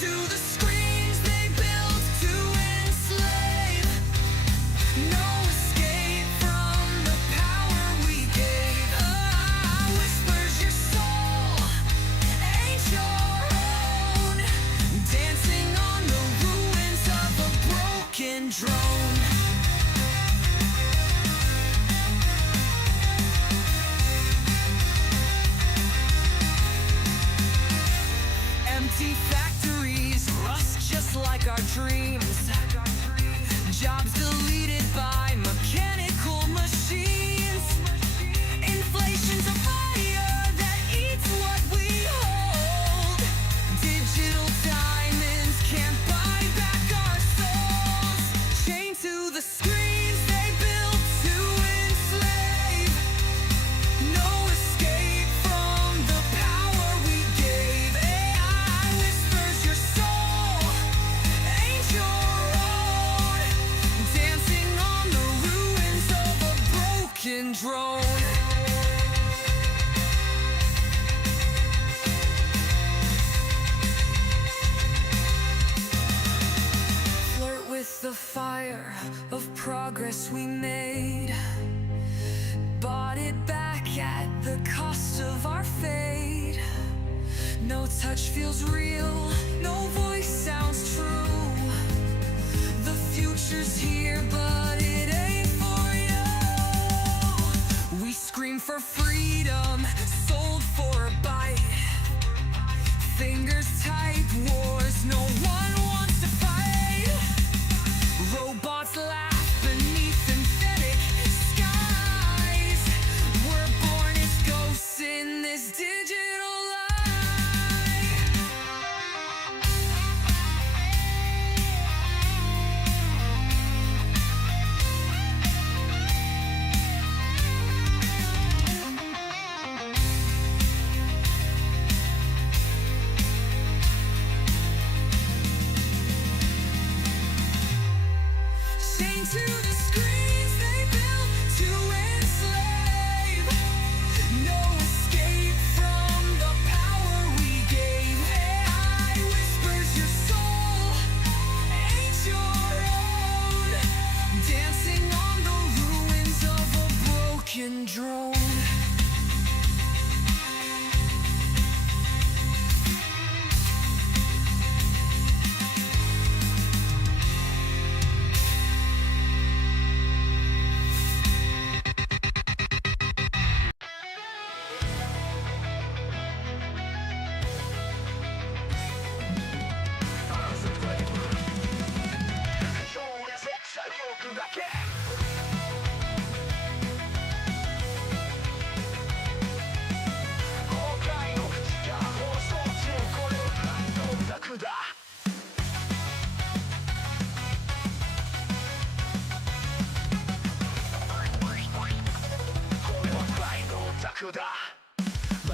to the screens they built to enslave. No escape from the power we gave. Whispers your soul ain't your own, dancing on the ruins of a broken drone. Empty factories rust just like our dreams. Jobs deleted by mechanical machines. Inflation's a fire that eats what we hold. Digital diamonds can't buy back our souls. Chained to the screens they built to enslave. No escape from the power we gave. AI whispers your soul ain't your own, dancing on the ruins of a broken drone. Flirt with the fire of progress we made. Bought it back at the cost of our fate. No touch feels real, no voice sounds true. The future's here, but it ain't for you. We scream for freedom, sold for a bite. Fingers type wars no one wants to fight. Robots laugh beneath synthetic skies. We're born as ghosts in this digital lie. Chained to the screens they built to enslave. No escape from the power we gave. AI whispers your soul ain't your own, dancing on the ruins of a broken drone.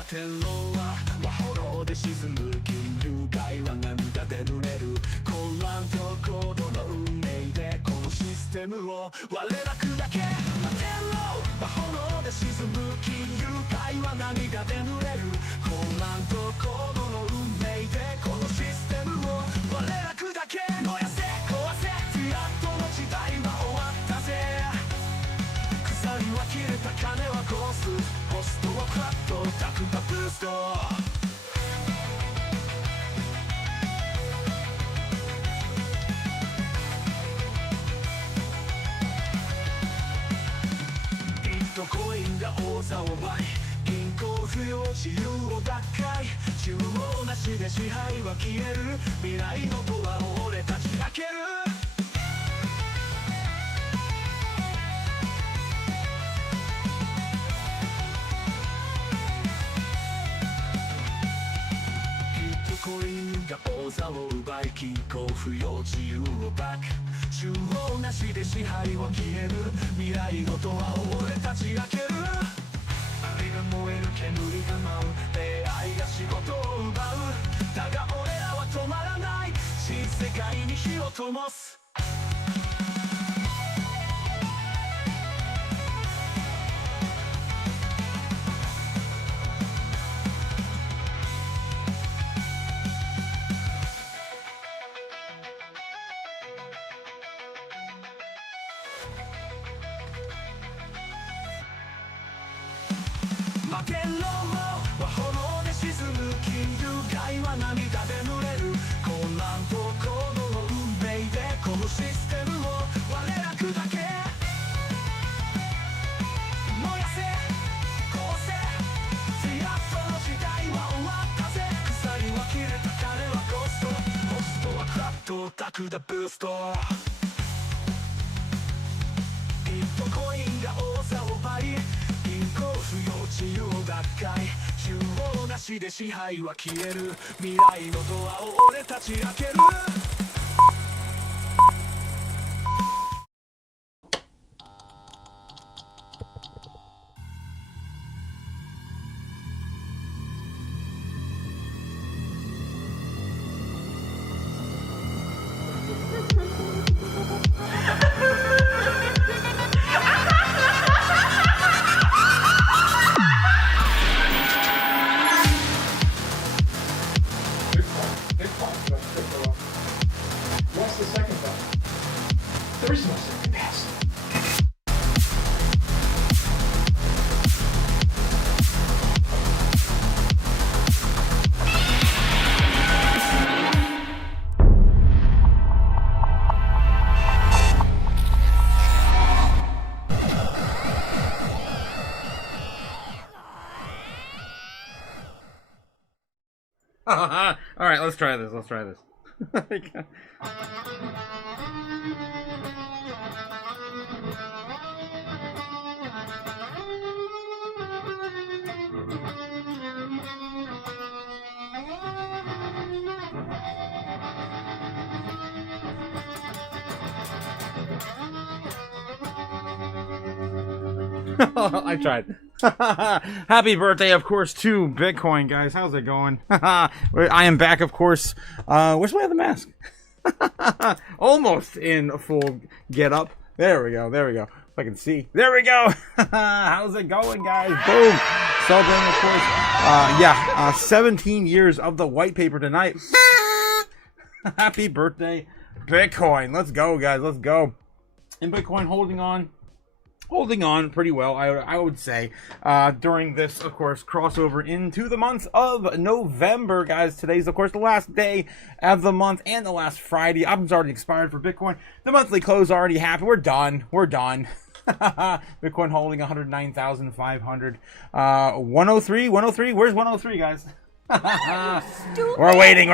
天狼は炎で沈む金融界は涙で濡れる混乱と高度の運命でこのシステムを我ら砕け。天狼は炎で沈む金融界は涙で濡れる混乱と高度の運命でこのシステムを我ら砕け。燃やせ壊せティラットの時代は終わったぜ。鎖は切れた金はコースホストはクラッドタクタブースト。ビットコインが王座を奪い銀行不要自由を奪回。中央なしで支配は消える未来のドアを俺たち開ける。コインが王座を奪い均衡不要自由をバック。中央なしで支配は消える未来のドアを俺たち開ける。火が燃える煙が舞う AI が仕事を奪う。だが俺らは止まらない新世界に火を灯す。クだブーストビットコインが王座を奪い銀行不要自由奪回中央なしで支配は消える未来のドアを俺たち開けるWhat's the second button? There is no second best. All right, let's try this. Let's try this. I tried. Happy birthday, of course, to Bitcoin, guys. How's it going? I am back, of course. Where's my other mask? Almost in a full get up. There we go. There we go. If I can see. There we go. How's it going, guys? Boom. Celebrating, of course. 17 years of the white paper tonight. Happy birthday, Bitcoin. Let's go, guys. Let's go. And Bitcoin holding on pretty well, I would say, during this, of course, crossover into the month of November, guys. Today's, of course, the last day of the month and the last Friday. Options already expired for Bitcoin. The monthly close already happened. We're done. Bitcoin holding 109,500. 103. Where's 103, guys? We're waiting.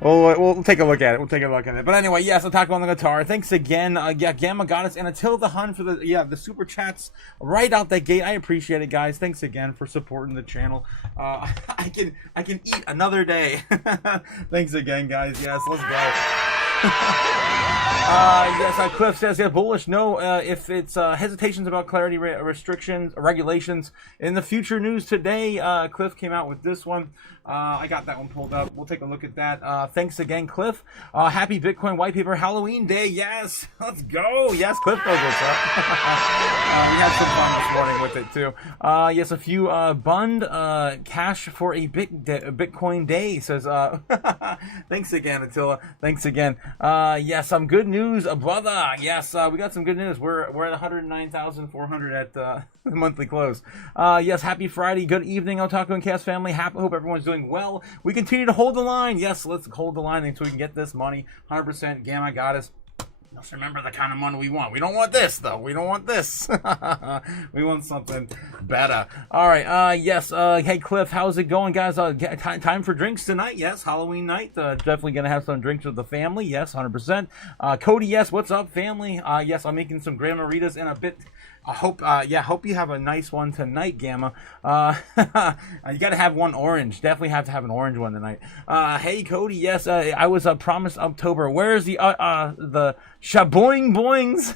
We'll take a look at it. But anyway, yes, Otaku on the guitar. Thanks again, Gamma Goddess and Atilda Hun for the super chats right out the gate. I appreciate it, guys. Thanks again for supporting the channel. I can eat another day. Thanks again, guys. Yes, let's go. Yes, Cliff says, yeah, bullish. No, if it's hesitations about clarity, restrictions, regulations. In the future news today, Cliff came out with this one. I got that one pulled up. We'll take a look at that. Thanks again, Cliff. Happy Bitcoin White Paper Halloween Day. Yes, let's go. Yes, Cliff knows what's up. We had some fun this morning with it, too. Yes, a few bund cash for a Bitcoin Day, says, thanks again, Attila. Thanks again. Yes, some good news, brother. Yes, we got some good news. We're at 109,400 at the monthly close. Yes, happy Friday. Good evening, Otaku and Cast family. Hope everyone's doing well. We continue to hold the line. Yes, let's hold the line until we can get this money. 100% Gamma Goddess. Just remember the kind of money we want. We don't want this, though. We don't want this. We want something better. All right. Yes. Hey, Cliff, how's it going, guys? Time for drinks tonight. Yes, Halloween night. Definitely going to have some drinks with the family. Yes, 100%. Cody, yes. What's up, family? Yes, I'm making some Grandma Ritas in a bit. I hope, hope you have a nice one tonight, Gamma. You gotta have one orange. Definitely have to have an orange one tonight. Hey, Cody, yes, I was promised October. Where's the shaboing boings?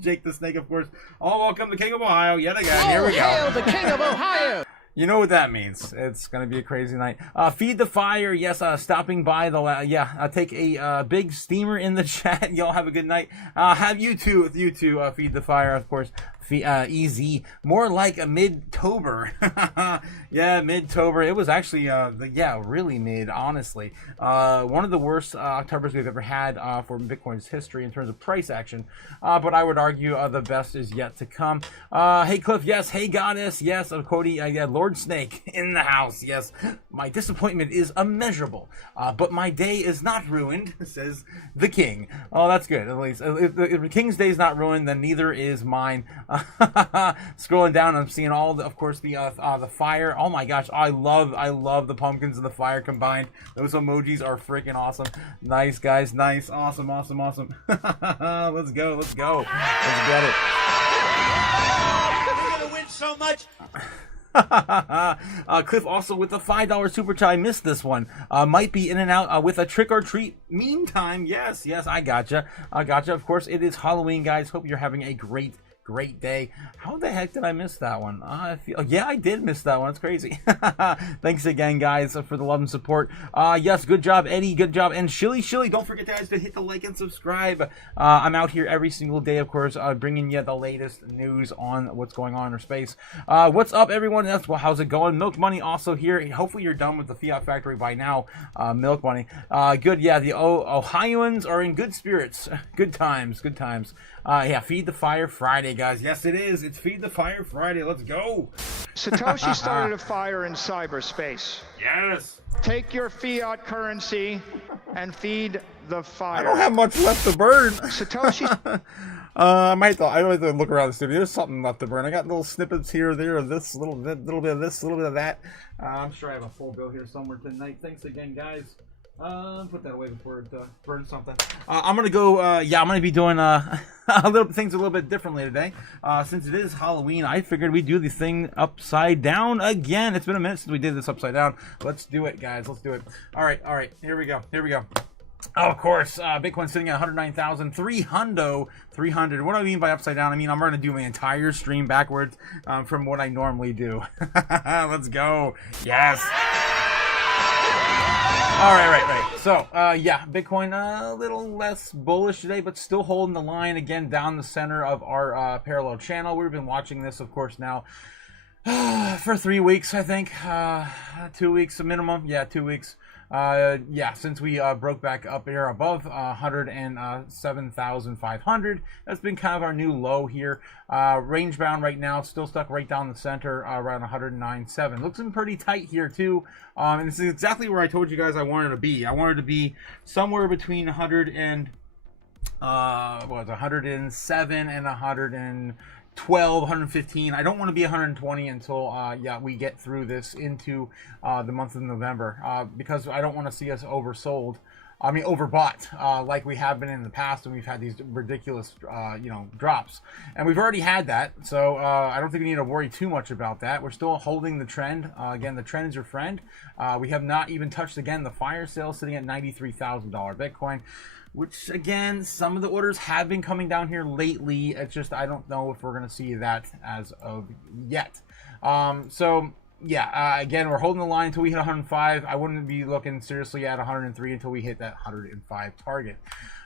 Jake the Snake, of course. Oh, welcome to King of Ohio yet again. Here we go. Hail the King of Ohio! You know what that means. It's going to be a crazy night. Feed the fire. Yes, stopping by the, take a big steamer in the chat. Y'all have a good night. Have you too, feed the fire, of course. Easy. More like a mid-tober. Yeah, mid-tober. It was actually, really mid, honestly. One of the worst Octobers we've ever had for Bitcoin's history in terms of price action. But I would argue the best is yet to come. Hey, Cliff, yes. Hey, Goddess, yes. Cody, Lord Snake in the house, yes. My disappointment is immeasurable, but my day is not ruined, says the King. Oh, that's good, at least. If the King's day is not ruined, then neither is mine. scrolling down, I'm seeing all the, of course, the fire. Oh my gosh, I love the pumpkins and the fire combined. Those emojis are freaking awesome. Nice, guys, nice, awesome. Let's go. Let's get it. We're gonna win so much. Cliff also with the $5 super chat. I missed this one. Might be in and out with a trick or treat. Meantime, yes, I gotcha. Of course, it is Halloween, guys. Hope you're having a great day. How the heck did I miss that one? Yeah, I did miss that one. It's crazy. Thanks again, guys, for the love and support. Yes, good job, Eddie. Good job. And Shilly, don't forget, guys, to hit the like and subscribe. I'm out here every single day, of course, bringing you the latest news on what's going on in our space. What's up, everyone? How's it going? Milk Money also here. Hopefully you're done with the Fiat Factory by now. Milk Money. Good. Yeah, the Ohioans are in good spirits. Good times. Yeah, Feed the Fire Friday, guys. Yes, it is. It's Feed the Fire Friday. Let's go. Satoshi started a fire in cyberspace. Yes. Take your fiat currency and feed the fire. I don't have much left to burn. Satoshi. I might have to look around the studio. There's something left to burn. I got little snippets here or there of this, little bit of this, a little bit of that. I'm sure I have a full bill here somewhere tonight. Thanks again, guys. Put that away before it burns something. I'm gonna go. I'm gonna be doing things a little bit differently today. Since it is Halloween, I figured we'd do the thing upside down again. It's been a minute since we did this upside down. Let's do it, guys. Let's do it. All right. Here we go. Oh, of course, Bitcoin sitting at 109,300. What do I mean by upside down? I mean, I'm going to do my entire stream backwards from what I normally do. Let's go. Yes. All right. So, yeah, Bitcoin a little less bullish today, but still holding the line again down the center of our parallel channel. We've been watching this, of course, now for 3 weeks, I think. 2 weeks minimum. Yeah, 2 weeks. Since we broke back up here above 107,500. That's been kind of our new low here. Range bound right now, still stuck right down the center, around 109.7. Looking pretty tight here too. And this is exactly where I told you guys I wanted to be. I wanted to be somewhere between 107 and 112, 115. I don't want to be 120 until we get through this into the month of November, because I don't want to see us overbought like we have been in the past, and we've had these ridiculous drops, and we've already had that. So I don't think we need to worry too much about that. We're still holding the trend. Again, the trend is your friend. We have not even touched again the fire sale, sitting at $93,000 Bitcoin, which again, some of the orders have been coming down here lately. It's just I don't know if we're going to see that as of yet. Again, we're holding the line until we hit 105. I wouldn't be looking seriously at 103 until we hit that 105 target.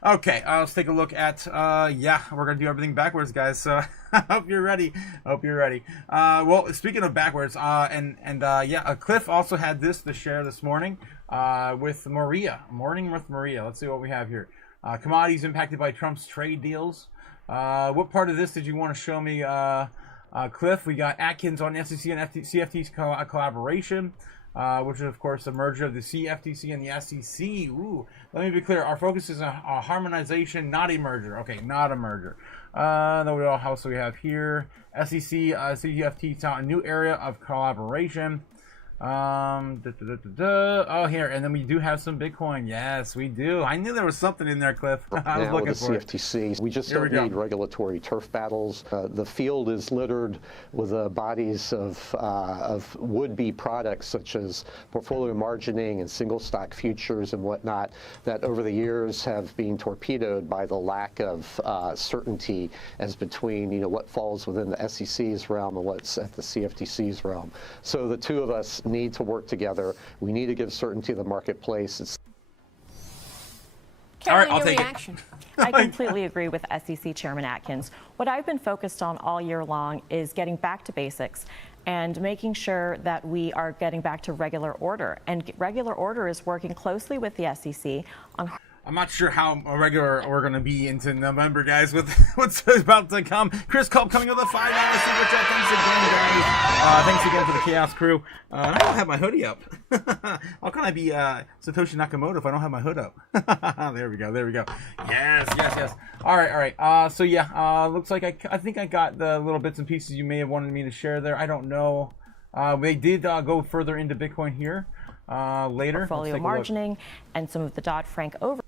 Okay, let's take a look at, we're going to do everything backwards, guys. So I hope you're ready. Well, speaking of backwards, Cliff also had this to share this morning with Maria. Morning with Maria. Let's see what we have here. Commodities impacted by Trump's trade deals. What part of this did you want to show me, Cliff? We got Atkins on SEC and CFTC collaboration, which is, of course, the merger of the CFTC and the SEC. Ooh, let me be clear. Our focus is on harmonization, not a merger. Okay, not a merger. Then what else do we have here? SEC, CFT, a new area of collaboration. Oh, here, and then we do have some Bitcoin. Yes, we do. I knew there was something in there, Cliff. I was looking for it. CFTC, we just don't need regulatory turf battles. The field is littered with bodies of would-be products such as portfolio margining and single stock futures and whatnot that over the years have been torpedoed by the lack of certainty as between what falls within the SEC's realm and what's at the CFTC's realm. So the two of us need to work together. We need to give certainty to the marketplace. All right, I'll take reaction. I completely agree with SEC Chairman Atkins. What I've been focused on all year long is getting back to basics and making sure that we are getting back to regular order. And regular order is working closely with the SEC on... I'm not sure how regular we're going to be into November, guys, with what's about to come. Chris Culp coming with a $5 super chat. Thanks again, guys. Thanks again for the Chaos crew. I don't have my hoodie up. How can I be Satoshi Nakamoto if I don't have my hood up? There we go. There we go. Yes. All right. So yeah, looks like I think I got the little bits and pieces you may have wanted me to share there. I don't know. They did go further into Bitcoin here later. Portfolio margining and some of the Dodd-Frank over.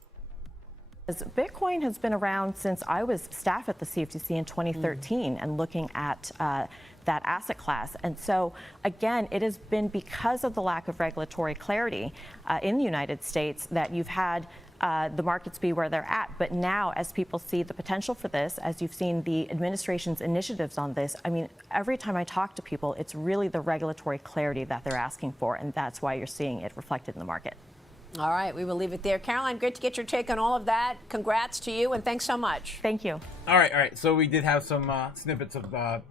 Bitcoin has been around since I was staff at the CFTC in 2013 and looking at that asset class. And so, again, it has been because of the lack of regulatory clarity in the United States that you've had the markets be where they're at. But now, as people see the potential for this, as you've seen the administration's initiatives on this, I mean, every time I talk to people, it's really the regulatory clarity that they're asking for, and that's why you're seeing it reflected in the market. All right, we will leave it there. Caroline, great to get your take on all of that. Congrats to you, and thanks so much. Thank you. All right. So we did have some snippets of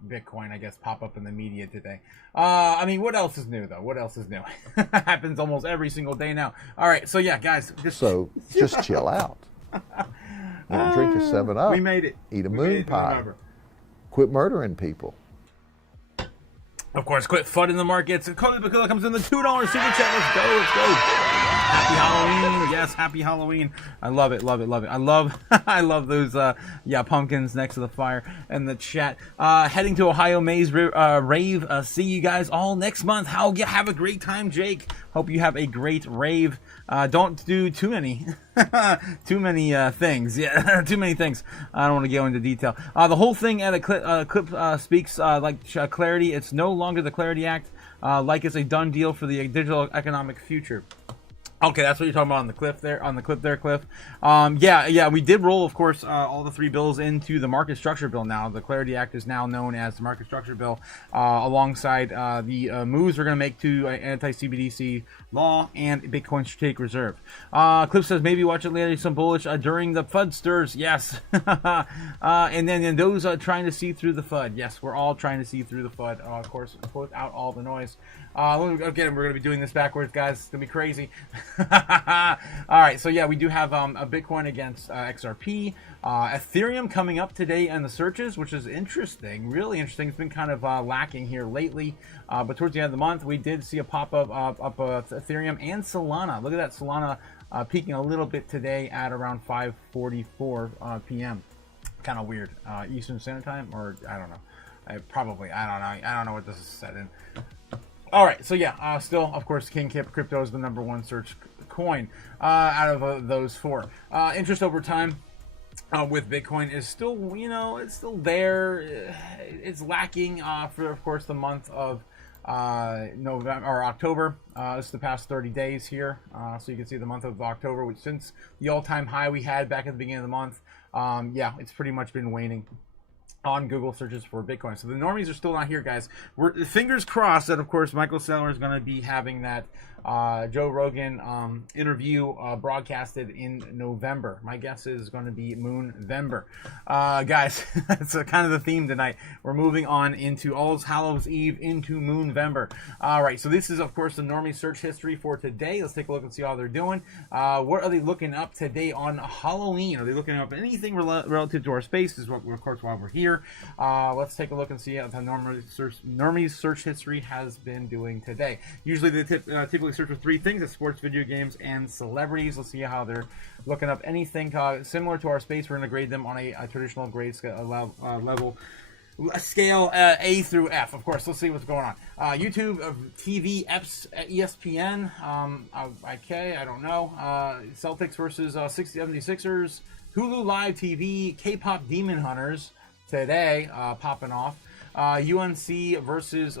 Bitcoin, I guess, pop up in the media today. I mean, what else is new, though? What else is new? Happens almost every single day now. All right, so yeah, guys. Just chill out. Drink a 7-Up. We made it. Eat a moon pie. Quit murdering people. Of course, quit fudding the markets. Cody Bakula comes in the $2 super chat. Let's go. Happy Halloween. Yes, happy Halloween. I love it. I love those pumpkins next to the fire and the chat. Heading to Ohio Maze rave. See you guys all next month. Have a great time, Jake. Hope you have a great rave. Don't do too many things. Yeah, too many things. I don't want to go into detail. The whole thing at a clip speaks like clarity. It's no longer the Clarity Act. Like it's a done deal for the digital economic future. Okay, that's what you're talking about on the clip there, Cliff. Yeah, we did roll, of course, all the 3 bills into the Market Structure Bill now. The Clarity Act is now known as the Market Structure Bill, alongside the moves we're going to make to anti-CBDC law and Bitcoin Strategic Reserve. Cliff says, maybe watch it later, some bullish during the FUD stirs. Yes. And then those trying to see through the FUD. Yes, we're all trying to see through the FUD. Of course, put out all the noise. Again, we're going to be doing this backwards, guys. It's going to be crazy. All right, so yeah, we do have a Bitcoin against XRP. Ethereum coming up today in the searches, which is interesting, really interesting. It's been kind of lacking here lately, but towards the end of the month, we did see a pop-up of Ethereum and Solana. Look at that, Solana peaking a little bit today at around 5:44 p.m. Kind of weird. Eastern Standard Time, or I don't know. I don't know what this is set in. All right, so yeah, still, of course, King Crypto is the #1 search coin out of those 4. Interest over time with Bitcoin is still, it's still there. It's lacking for, of course, the month of November or October. This is the past 30 days here, so you can see the month of October, which since the all-time high we had back at the beginning of the month, yeah, it's pretty much been waning on Google searches for Bitcoin. So the normies are still not here, guys. We're fingers crossed that, of course, Michael Saylor is going to be having that Joe Rogan interview broadcasted in November. My guess is going to be MOONVEMBER. Guys, that's kind of the theme tonight. We're moving on into All Hallows Eve, into MOONVEMBER. All right, so this is, of course, the normie search history for today. Let's take a look and see how they're doing. What are they looking up today on Halloween? Are they looking up anything relative to our space? This is, what, of course, why we're here. Let's take a look and see how the normie search history has been doing today. Usually they typically search for 3 things: that's sports, video games, and celebrities. Let's see how they're looking up anything similar to our space. We're going to grade them on a traditional grade level scale, A through F. Of course, let's see what's going on. YouTube, TV, ESPN, I don't know. Celtics versus 76ers, Hulu Live TV, K-pop Demon Hunters today, popping off. UNC versus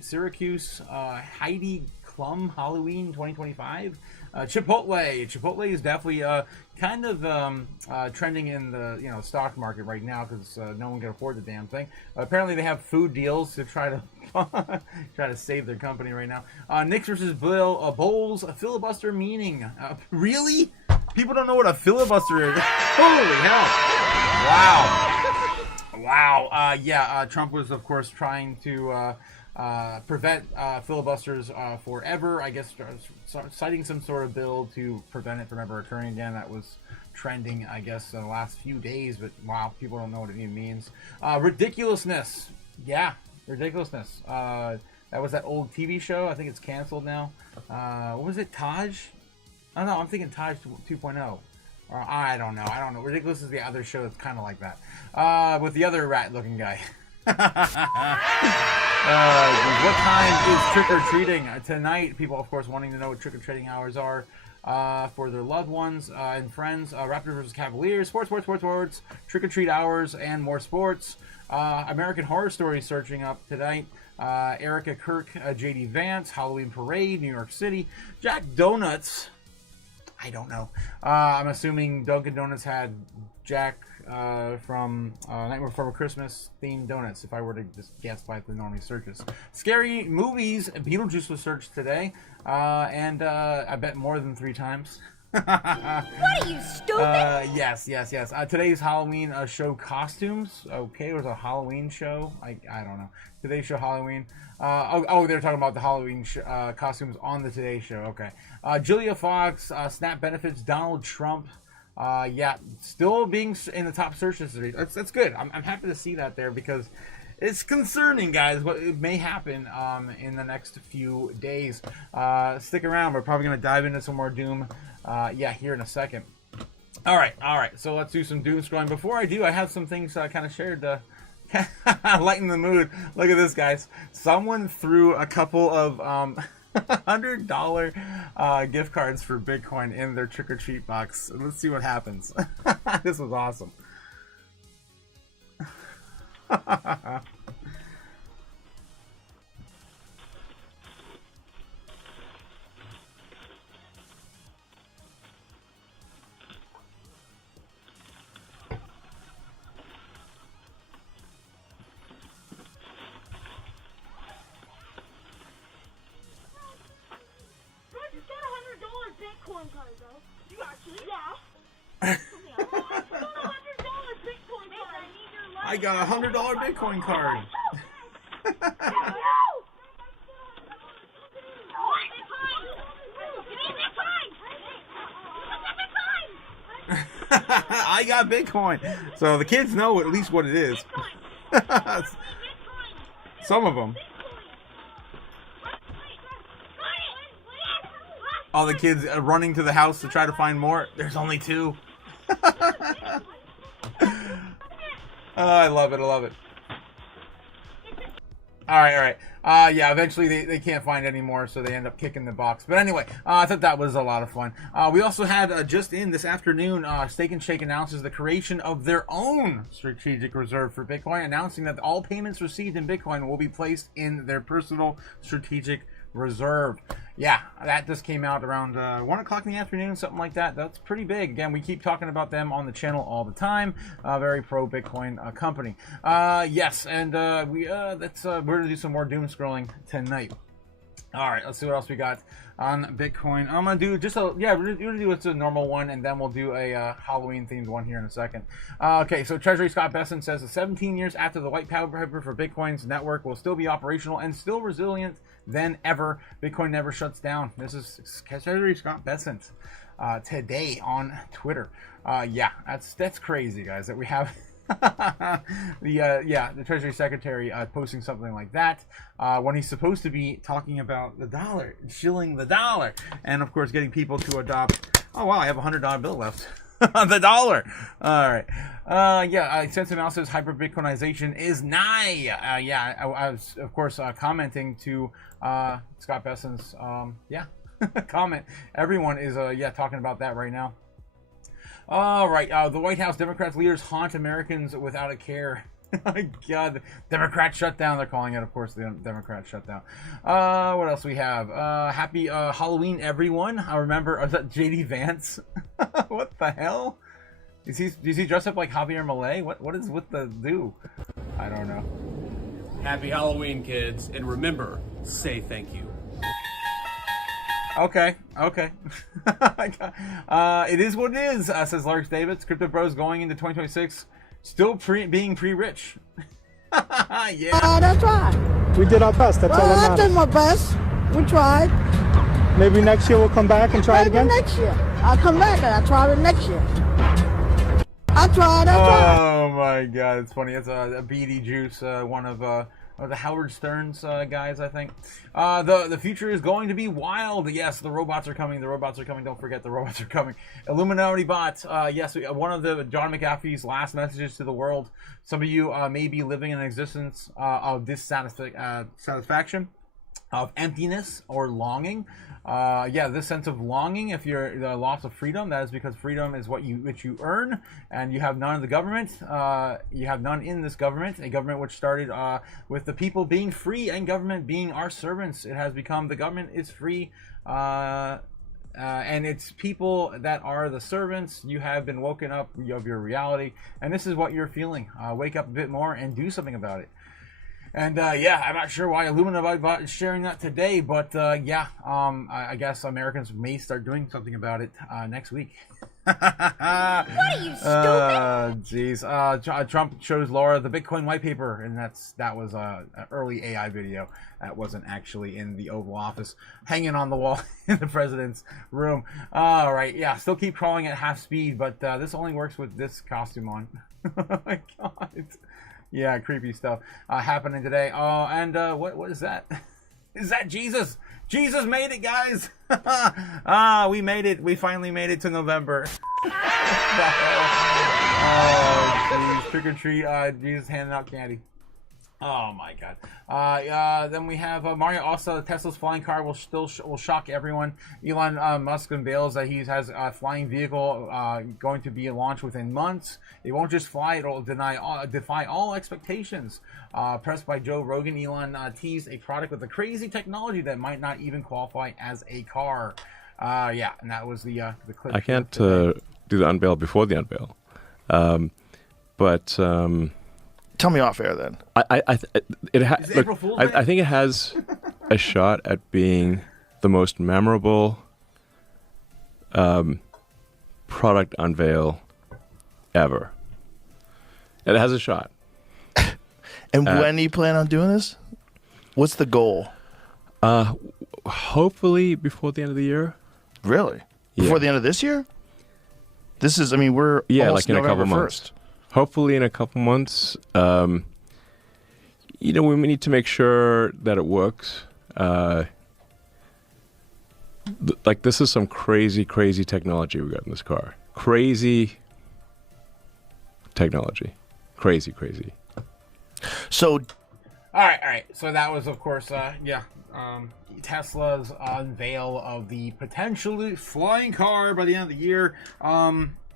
Syracuse, Heidi Klum Halloween 2025. Chipotle is definitely kind of trending in the stock market right now because no one can afford the damn thing. Apparently they have food deals to try to save their company right now. Knicks versus Bulls, a filibuster meaning. Really? People don't know what a filibuster is. Holy hell! Wow. Yeah, Trump was, of course, trying to prevent filibusters forever. I guess citing some sort of bill to prevent it from ever occurring again. That was trending, I guess, in the last few days, but wow, people don't know what it even means. Ridiculousness. Yeah, ridiculousness. That was that old TV show. I think it's canceled now. What was it, Taj? Oh, no, I'm thinking Taj 2.0. Or I don't know. Ridiculous is the other show that's kind of like that. With the other rat-looking guy. What time is trick-or-treating? Tonight, people, of course, wanting to know what trick-or-treating hours are for their loved ones and friends. Raptors versus Cavaliers. Sports. Trick-or-treat hours and more sports. American Horror Story searching up tonight. Erica Kirk, JD Vance, Halloween Parade, New York City. Jack Donuts. I don't know. I'm assuming Dunkin' Donuts had Jack from Nightmare Before Christmas themed donuts, if I were to just guess by the normal searches. Scary movies. Beetlejuice was searched today, and I bet more than 3 times. What are you, stupid? Yes. Today's Halloween show costumes. Okay, it was a Halloween show. I don't know. Today's show Halloween. They're talking about the Halloween costumes on the Today Show. Okay. Julia Fox, SNAP benefits, Donald Trump. Still being in the top search history. That's good. I'm happy to see that there because it's concerning, guys, what it may happen in the next few days. Stick around. We're probably going to dive into some more doom here in a second. All right. So let's do some doom scrolling. Before I do, I have some things kind of shared to lighten the mood. Look at this, guys. Someone threw a couple of $100 gift cards for Bitcoin in their trick-or-treat box. Let's see what happens. This was awesome. I got a $100 Bitcoin card. I got Bitcoin. So the kids know at least what it is. Some of them. All the kids are running to the house to try to find more. There's only 2. Oh, I love it. All right. Eventually they can't find any more, so they end up kicking the box. But anyway, I thought that was a lot of fun. We also had, just in this afternoon, Steak and Shake announces the creation of their own strategic reserve for Bitcoin, announcing that all payments received in Bitcoin will be placed in their personal strategic reserve. Yeah, that just came out around 1 o'clock in the afternoon, something like that. That's pretty big. Again, we keep talking about them on the channel all the time. Very pro Bitcoin company. Yes, and we're gonna do some more doom scrolling tonight. All right, let's see what else we got on Bitcoin. I'm gonna do just we're gonna do a normal one, and then we'll do a Halloween themed one here in a second. Okay, so Treasury Scott Besson says that 17 years after the white paper for Bitcoin's network will still be operational and still resilient than ever, Bitcoin never shuts down. This is Treasury Scott Besson today on Twitter. That's crazy, guys, that we have the Treasury Secretary posting something like that when he's supposed to be talking about the dollar, shilling the dollar, and of course getting people to adopt. Oh wow, I have a $100 bill left. The dollar. All right. Sense Mouse says hyper Bitcoinization is nigh. I was of course commenting to Scott Besson's comment. Everyone is talking about that right now. All right. The White House Democrats leaders haunt Americans without a care. My God, Democrat shutdown. They're calling it, of course, the Democrat shutdown. What else we have? Happy Halloween, everyone. I remember, was that JD Vance? What the hell? Is he dressed up like Javier Milei? What is with the do? I don't know. Happy Halloween, kids, and remember, say thank you. Okay. It is what it is, says Larry Davids. Crypto Bros going into 2026 still being pre-rich. Yeah. That's right. We did our best. That's all that I did matters. my best. We tried. Maybe next year we'll come back and try it Maybe again. next year. I'll come back and I'll try it next year. I tried. Oh my God, it's funny. It's a BD Juice, one of the Howard Stern's guys, I think. The future is going to be wild. Yes, the robots are coming. The robots are coming. Don't forget, the robots are coming. Illuminati bots. Yes, one of the John McAfee's last messages to the world. Some of you may be living in an existence of dissatisfaction, of emptiness or longing. Yeah, this sense of longing, if you're the loss of freedom, that is because freedom is which you earn, and you have none in the government. You have none in this government, a government which started with the people being free and government being our servants. It has become the government is free, and it's people that are the servants. You have been woken up of your reality, and this is what you're feeling. Wake up a bit more and do something about it. And yeah, I'm not sure why Illuminati bot is sharing that today, but yeah, I guess Americans may start doing something about it next week. What are you, stupid? Jeez. Trump shows Laura the Bitcoin white paper, and that was an early AI video. That wasn't actually in the Oval Office, hanging on the wall in the president's room. All right, yeah, still keep crawling at half speed, but this only works with this costume on. Oh my God. Yeah, creepy stuff happening today. Oh, and what is that? Is that Jesus? Jesus made it, guys! We made it. We finally made it to November. Oh, jeez. Trick or treat. Jesus handing out candy. Oh my God. Then we have Mario also. Tesla's flying car will shock everyone. Elon Musk unveils that he has a flying vehicle going to be launched within months. It won't just fly; it'll defy all expectations. Pressed by Joe Rogan, Elon teased a product with a crazy technology that might not even qualify as a car. Yeah, and that was the clip. I can't do the unveil before the unveil, but. Tell me off air then. I think it has a shot at being the most memorable product unveil ever. It has a shot. And when do you plan on doing this? What's the goal? Hopefully before the end of the year. Really? Yeah. Before the end of this year? This is, I mean, we're almost like in November a couple months. 1st. Hopefully in a couple months. We need to make sure that it works. Like this is some crazy technology we got in this car. Crazy technology. Crazy. So, all right. So that was, of course, Tesla's unveil of the potentially flying car by the end of the year.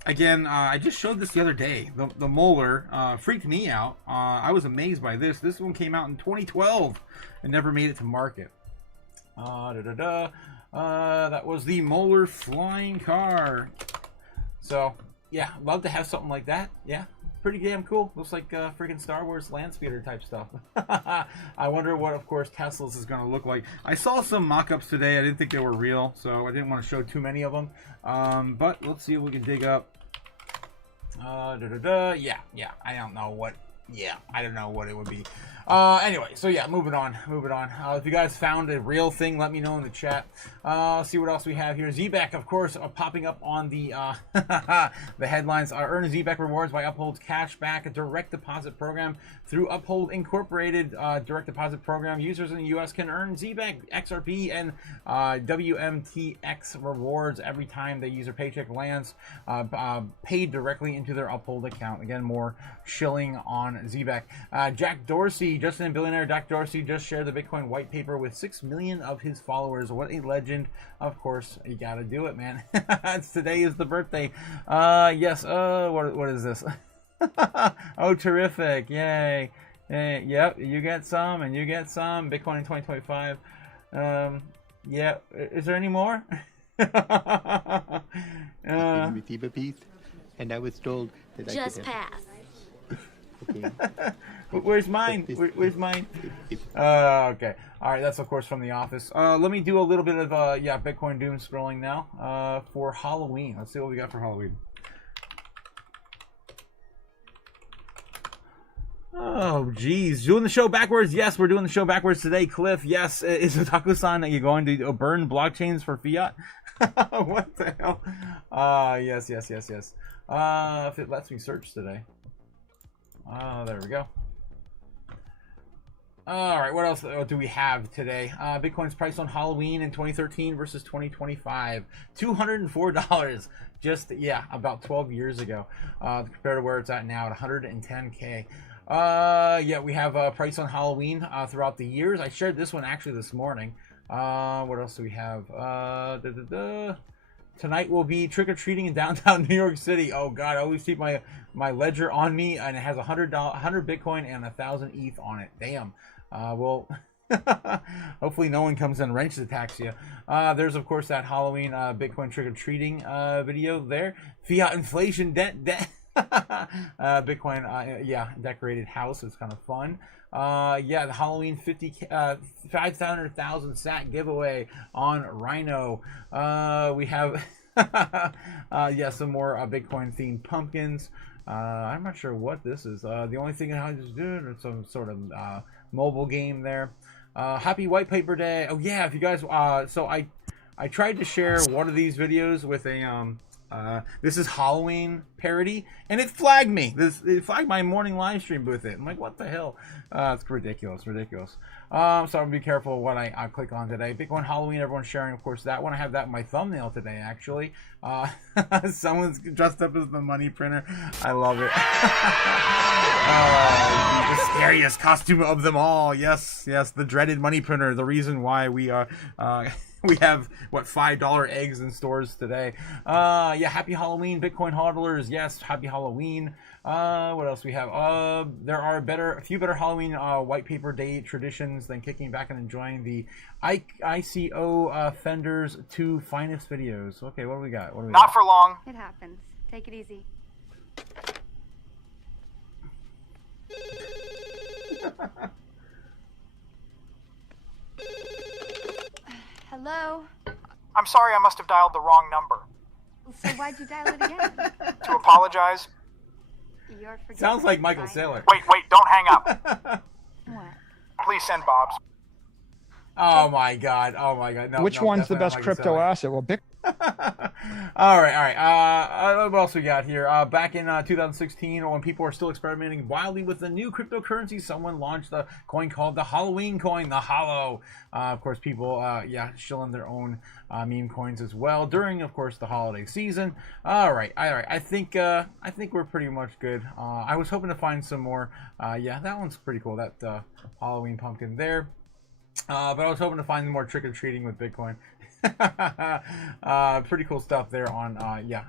Again, I just showed this the other day. The molar freaked me out. I was amazed by this. This one came out in 2012 and never made it to market. That was the molar flying car. So, yeah, love to have something like that. Yeah, pretty damn cool. Looks like freaking Star Wars land speeder type stuff. I wonder what, of course, Tesla's is going to look like. I saw some mock-ups today. I didn't think they were real, so I didn't want to show too many of them. But let's see if we can dig up. Yeah. I don't know what. Yeah, I don't know what it would be. Anyway, so yeah, moving on. If you guys found a real thing, let me know in the chat. See what else we have here. ZBack, of course, popping up on the the headlines. Earn ZBack rewards by Uphold's cashback direct deposit program. Through Uphold Incorporated direct deposit program, users in the U.S. can earn ZBack, XRP, and WMTX rewards every time the user paycheck lands paid directly into their Uphold account. Again, more shilling on ZBack. Jack Dorsey, Justin Billionaire Jack Dorsey, just shared the Bitcoin white paper with 6 million of his followers. What a legend. Of course, you gotta do it, man. Today is the birthday. Yes, what is this? Oh, terrific. Yay. Yep, you get some and you get some. Bitcoin in 2025. Yeah, is there any more? Receive a piece, and I was told that just pass. Okay. Where's mine? Where's mine? Okay. All right. That's of course from The Office. Let me do a little bit of Bitcoin doom scrolling now for Halloween. Let's see what we got for Halloween. Oh, geez. Doing the show backwards? Yes, we're doing the show backwards today, Cliff. Yes. Is Otaku-san that you're going to burn blockchains for fiat? What the hell? Yes. If it lets me search today. There we go. All right, what else do we have today? Bitcoin's price on Halloween in 2013 versus 2025. $204. Just, yeah, about 12 years ago. Compared to where it's at now at 110K. Yeah, we have a price on Halloween throughout the years. I shared this one actually this morning. What else do we have? Tonight will be trick-or-treating in downtown New York City. Oh God, I always keep my ledger on me, and it has 100 Bitcoin and 1,000 ETH on it. Damn. Well, hopefully no one comes and wrench attacks you. There's of course that Halloween Bitcoin trick-or-treating video there. Fiat inflation debt. Bitcoin, yeah, decorated house is kind of fun. Yeah, the Halloween 500,000 sat giveaway on Rhino. We have yeah, some more Bitcoin themed pumpkins. I'm not sure what this is. The only thing I just did is some sort of mobile game there. Happy White Paper Day. Oh yeah, if you guys so I tried to share one of these videos with a this is Halloween parody, and it flagged me. It flagged my morning live stream with it. I'm like, what the hell? It's ridiculous. So I'm gonna be careful what I click on today. Bitcoin Halloween, everyone's sharing, of course, that one. I have that in my thumbnail today, actually. Someone's dressed up as the money printer. I love it. The scariest costume of them all. Yes, the dreaded money printer. The reason why we are. We have, what, $5 eggs in stores today. Yeah, happy Halloween, Bitcoin hodlers. Yes, happy Halloween. What else we have? There are a few better Halloween white paper day traditions than kicking back and enjoying the ICO Fender's 2 finest videos. Okay, what do we got? Not for long. It happens. Take it easy. Hello? I'm sorry, I must have dialed the wrong number. So why'd you dial it again? To apologize. You're forgetting. Sounds like Michael Saylor. Wait, don't hang up. What? Please send Bob's. Oh my God. No, Which one's the best Michael crypto Saylor. asset? Well, Bitcoin. All right. What else we got here? Back in 2016, when people were still experimenting wildly with the new cryptocurrency, someone launched a coin called the Halloween coin, the Hollow. Of course, people, shilling their own meme coins as well during, of course, the holiday season. All right. I think we're pretty much good. I was hoping to find some more. Yeah, that one's pretty cool. That Halloween pumpkin there. But I was hoping to find more trick-or-treating with Bitcoin. Pretty cool stuff there on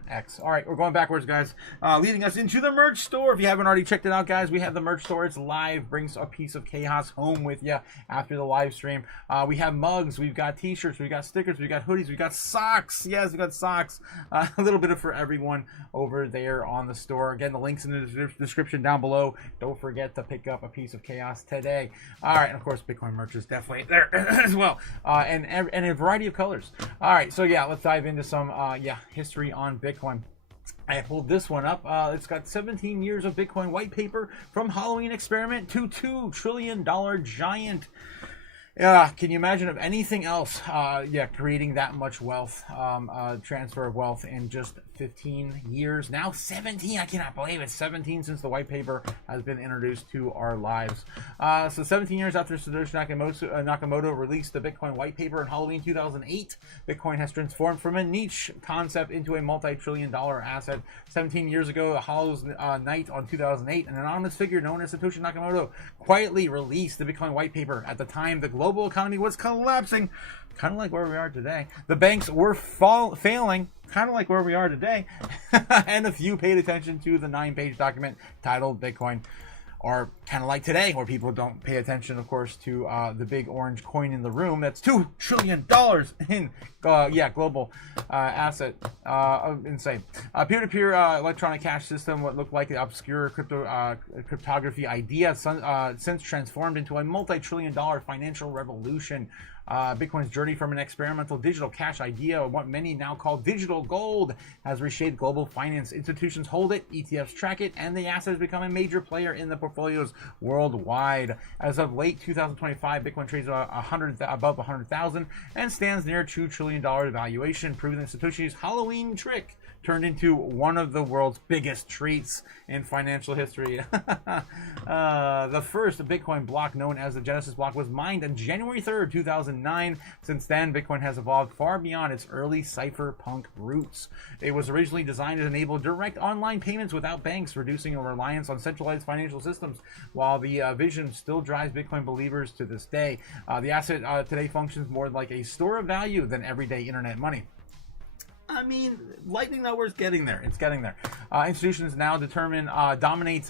X. All right, we're going backwards, guys, leading us into the merch store. If you haven't already checked it out, guys, we have the merch store. It's live, brings a piece of chaos home with you after the live stream. We have mugs, we've got t-shirts, we've got stickers, we've got hoodies, we've got socks. Yes, we've got socks. A little bit of for everyone over there on the store. Again, the link's in the description down below. Don't forget to pick up a piece of chaos today. All right, and of course, Bitcoin merch is definitely there as well, and a variety of colors. All right, so yeah, let's dive into some history on Bitcoin. I pulled this one up. It's got 17 years of Bitcoin white paper from Halloween experiment to $2 trillion giant. Yeah, can you imagine of anything else? Creating that much wealth, transfer of wealth in just 15 years. Now 17. I cannot believe it. 17 since the white paper has been introduced to our lives. So 17 years after Satoshi Nakamoto released the Bitcoin white paper in Halloween 2008, Bitcoin has transformed from a niche concept into a multi-trillion-dollar asset. 17 years ago, the Hollow's night on 2008, an anonymous figure known as Satoshi Nakamoto quietly released the Bitcoin white paper. At the time, the global economy was collapsing, kind of like where we are today. The banks were failing, kind of like where we are today. And a few paid attention to the 9-page document titled Bitcoin. Or kind of like today, where people don't pay attention, of course, to the big orange coin in the room. That's $2 trillion in global asset. Insane. Peer-to-peer electronic cash system, what looked like the obscure cryptography idea, since transformed into a multi-trillion-dollar financial revolution. Bitcoin's journey from an experimental digital cash idea, what many now call digital gold, has reshaped global finance. Institutions hold it, ETFs track it, and the asset has become a major player in the portfolios worldwide. As of late 2025, Bitcoin trades above 100,000 and stands near $2 trillion valuation, proving that Satoshi's Halloween trick turned into one of the world's biggest treats in financial history. The first Bitcoin block, known as the Genesis block, was mined on January 3rd, 2009. Since then, Bitcoin has evolved far beyond its early cypherpunk roots. It was originally designed to enable direct online payments without banks, reducing a reliance on centralized financial systems. While the vision still drives Bitcoin believers to this day, the asset today functions more like a store of value than everyday internet money. I mean, Lightning Network's getting there. It's getting there. Institutions now dominate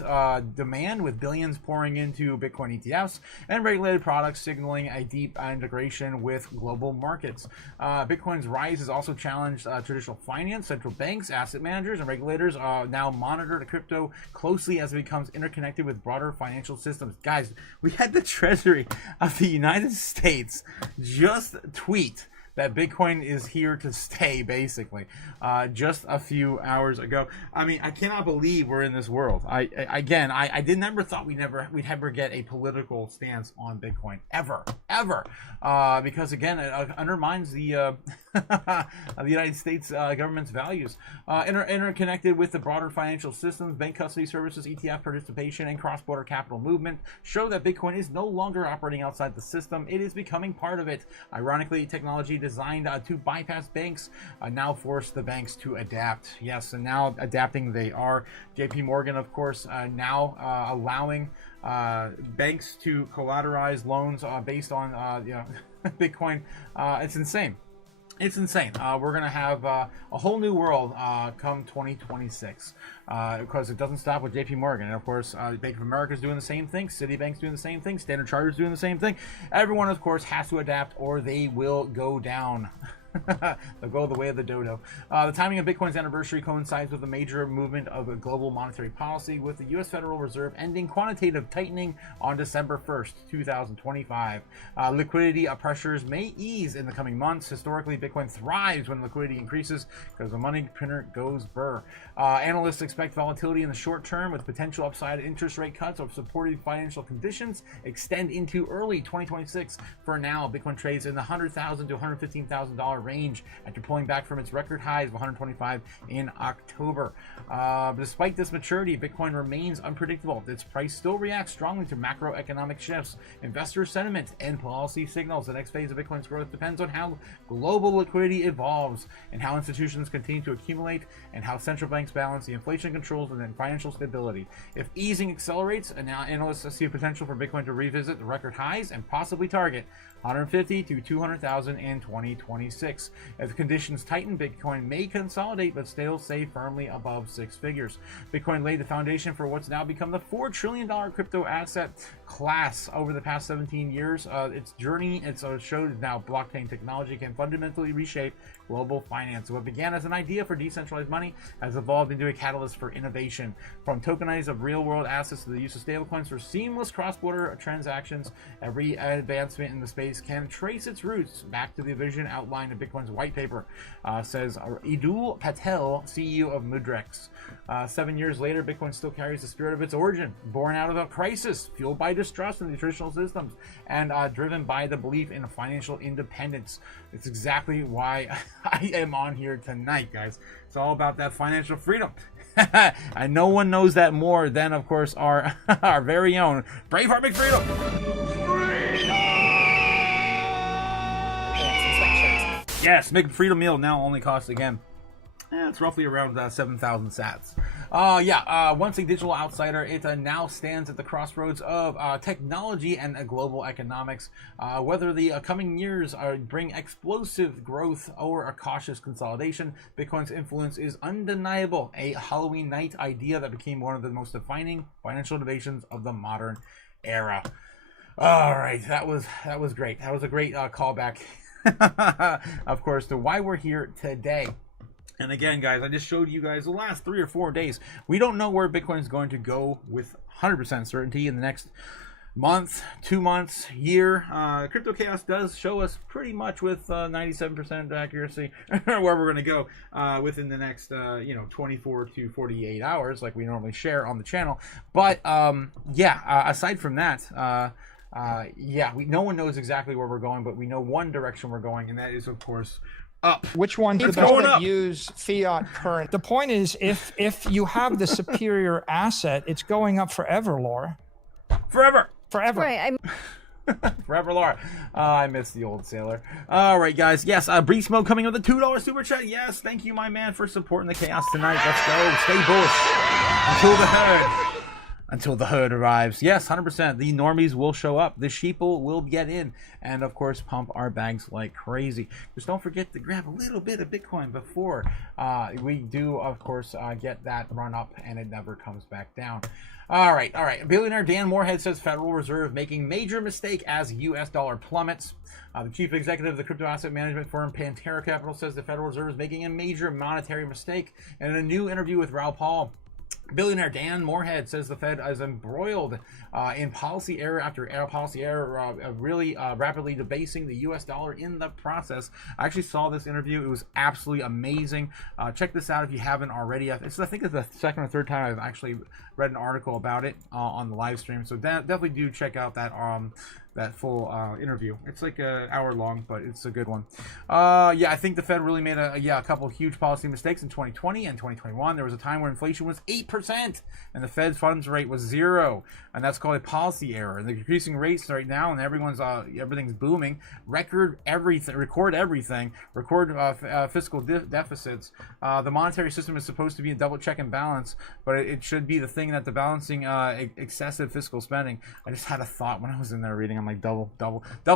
demand, with billions pouring into Bitcoin ETFs and regulated products, signaling a deep integration with global markets. Bitcoin's rise has also challenged traditional finance. Central banks, asset managers, and regulators now monitor the crypto closely as it becomes interconnected with broader financial systems. Guys, we had the Treasury of the United States just tweet that Bitcoin is here to stay, basically, just a few hours ago. I mean, I cannot believe we're in this world. I never thought we'd ever get a political stance on Bitcoin, ever, because again, it undermines the the United States government's values. Interconnected with the broader financial systems, bank custody services, ETF participation, and cross-border capital movement show that Bitcoin is no longer operating outside the system. It is becoming part of it. Ironically, technology designed to bypass banks now force the banks to adapt. Yes, and now adapting they are. JP Morgan, of course, now allowing banks to collateralize loans based on Bitcoin. It's insane. It's insane. We're going to have a whole new world come 2026 because it doesn't stop with JP Morgan. And of course, Bank of America is doing the same thing. Citibank's doing the same thing. Standard Chartered is doing the same thing. Everyone, of course, has to adapt or they will go down. They'll go the way of the dodo. The timing of Bitcoin's anniversary coincides with a major movement of a global monetary policy, with the U.S. Federal Reserve ending quantitative tightening on December 1st, 2025. Liquidity pressures may ease in the coming months. Historically, Bitcoin thrives when liquidity increases because the money printer goes burr. Analysts expect volatility in the short term, with potential upside interest rate cuts or supportive financial conditions extend into early 2026. For now, Bitcoin trades in the $100,000 to $115,000 range after pulling back from its record highs of 125 in October. Despite this maturity, Bitcoin remains unpredictable. Its price still reacts strongly to macroeconomic shifts, investor sentiment, and policy signals. The next phase of Bitcoin's growth depends on how global liquidity evolves and how institutions continue to accumulate and how central banks balance the inflation controls and then financial stability. If easing accelerates, analysts see a potential for Bitcoin to revisit the record highs and possibly target 150 to 200,000 in 2026. If conditions tighten, Bitcoin may consolidate but still stay firmly above six figures. Bitcoin laid the foundation for what's now become the $4 trillion crypto asset class over the past 17 years. Its journey, it showed now blockchain technology can fundamentally reshape global finance. What began as an idea for decentralized money has evolved into a catalyst for innovation. From tokenization of real-world assets to the use of stablecoins for seamless cross-border transactions, every advancement in the space can trace its roots back to the vision outlined in Bitcoin's white paper, says Idul Patel, CEO of Mudrex. 7 years later, Bitcoin still carries the spirit of its origin, born out of a crisis, fueled by distrust in the traditional systems, and driven by the belief in financial independence. It's exactly why I am on here tonight, guys. It's all about that financial freedom. And no one knows that more than, of course, our very own Braveheart McFreedom. Yes, McFreedom meal now only costs, again, it's roughly around 7,000 sats. Once a digital outsider, it now stands at the crossroads of technology and global economics. Whether the coming years bring explosive growth or a cautious consolidation, Bitcoin's influence is undeniable. A Halloween night idea that became one of the most defining financial innovations of the modern era. All right, that was great. That was a great callback, of course, to why we're here today. And again, guys, I just showed you guys the last 3 or 4 days. We don't know where Bitcoin is going to go with 100% certainty in the next month, 2 months, year. Crypto Chaos does show us pretty much with 97% accuracy where we're going to go within the next 24 to 48 hours, like we normally share on the channel. But aside from that, no one knows exactly where we're going, but we know one direction we're going, and that is, of course, up. Which one's the It's best going that up. use fiat currency? The point is, if you have the superior asset, it's going up forever, Laura. Forever. Forever. Right. Forever, Laura. I miss the old sailor. All right, guys. Yes, Breesmo coming with a $2 super chat. Yes, thank you, my man, for supporting the chaos tonight. Let's go. Stay bullish until the herd arrives. Yes, 100%. The normies will show up. The sheeple will get in, and of course, pump our bags like crazy. Just don't forget to grab a little bit of Bitcoin before we do, of course, get that run up, and it never comes back down. All right. Billionaire Dan Morehead says Federal Reserve making major mistake as U.S. dollar plummets. The chief executive of the crypto asset management firm Pantera Capital says the Federal Reserve is making a major monetary mistake. And in a new interview with Raoul Paul, billionaire Dan Morehead says the Fed is embroiled in policy error after policy error, really rapidly debasing the U.S. dollar in the process. I actually saw this interview. It was absolutely amazing. Check this out if you haven't already. I think it's the second or third time I've actually read an article about it on the live stream. So definitely do check out that full interview. It's like an hour long, but it's a good one. I think the Fed really made a couple of huge policy mistakes in 2020 and 2021. There was a time where inflation was 8% and the Fed's funds rate was 0, and that's called a policy error. And the decreasing rates right now, and everything's booming. Record fiscal deficits. The monetary system is supposed to be a double check and balance, but it should be the thing that the balancing excessive fiscal spending. I just had a thought when I was in there reading. I'm like double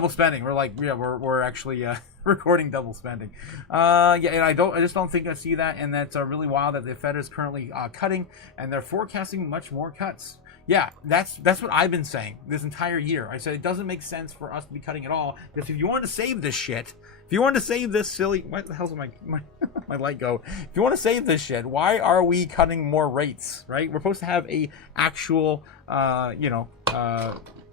spending. We're actually recording double spending. And I just don't think I see that, and that's really wild that the Fed is currently cutting, and they're forecasting much more cuts. Yeah, that's what I've been saying this entire year. I said it doesn't make sense for us to be cutting at all. Because if you want to save this shit, if you want to save this silly, what the hell's my light go? If you want to save this shit, why are we cutting more rates? Right? We're supposed to have a actual,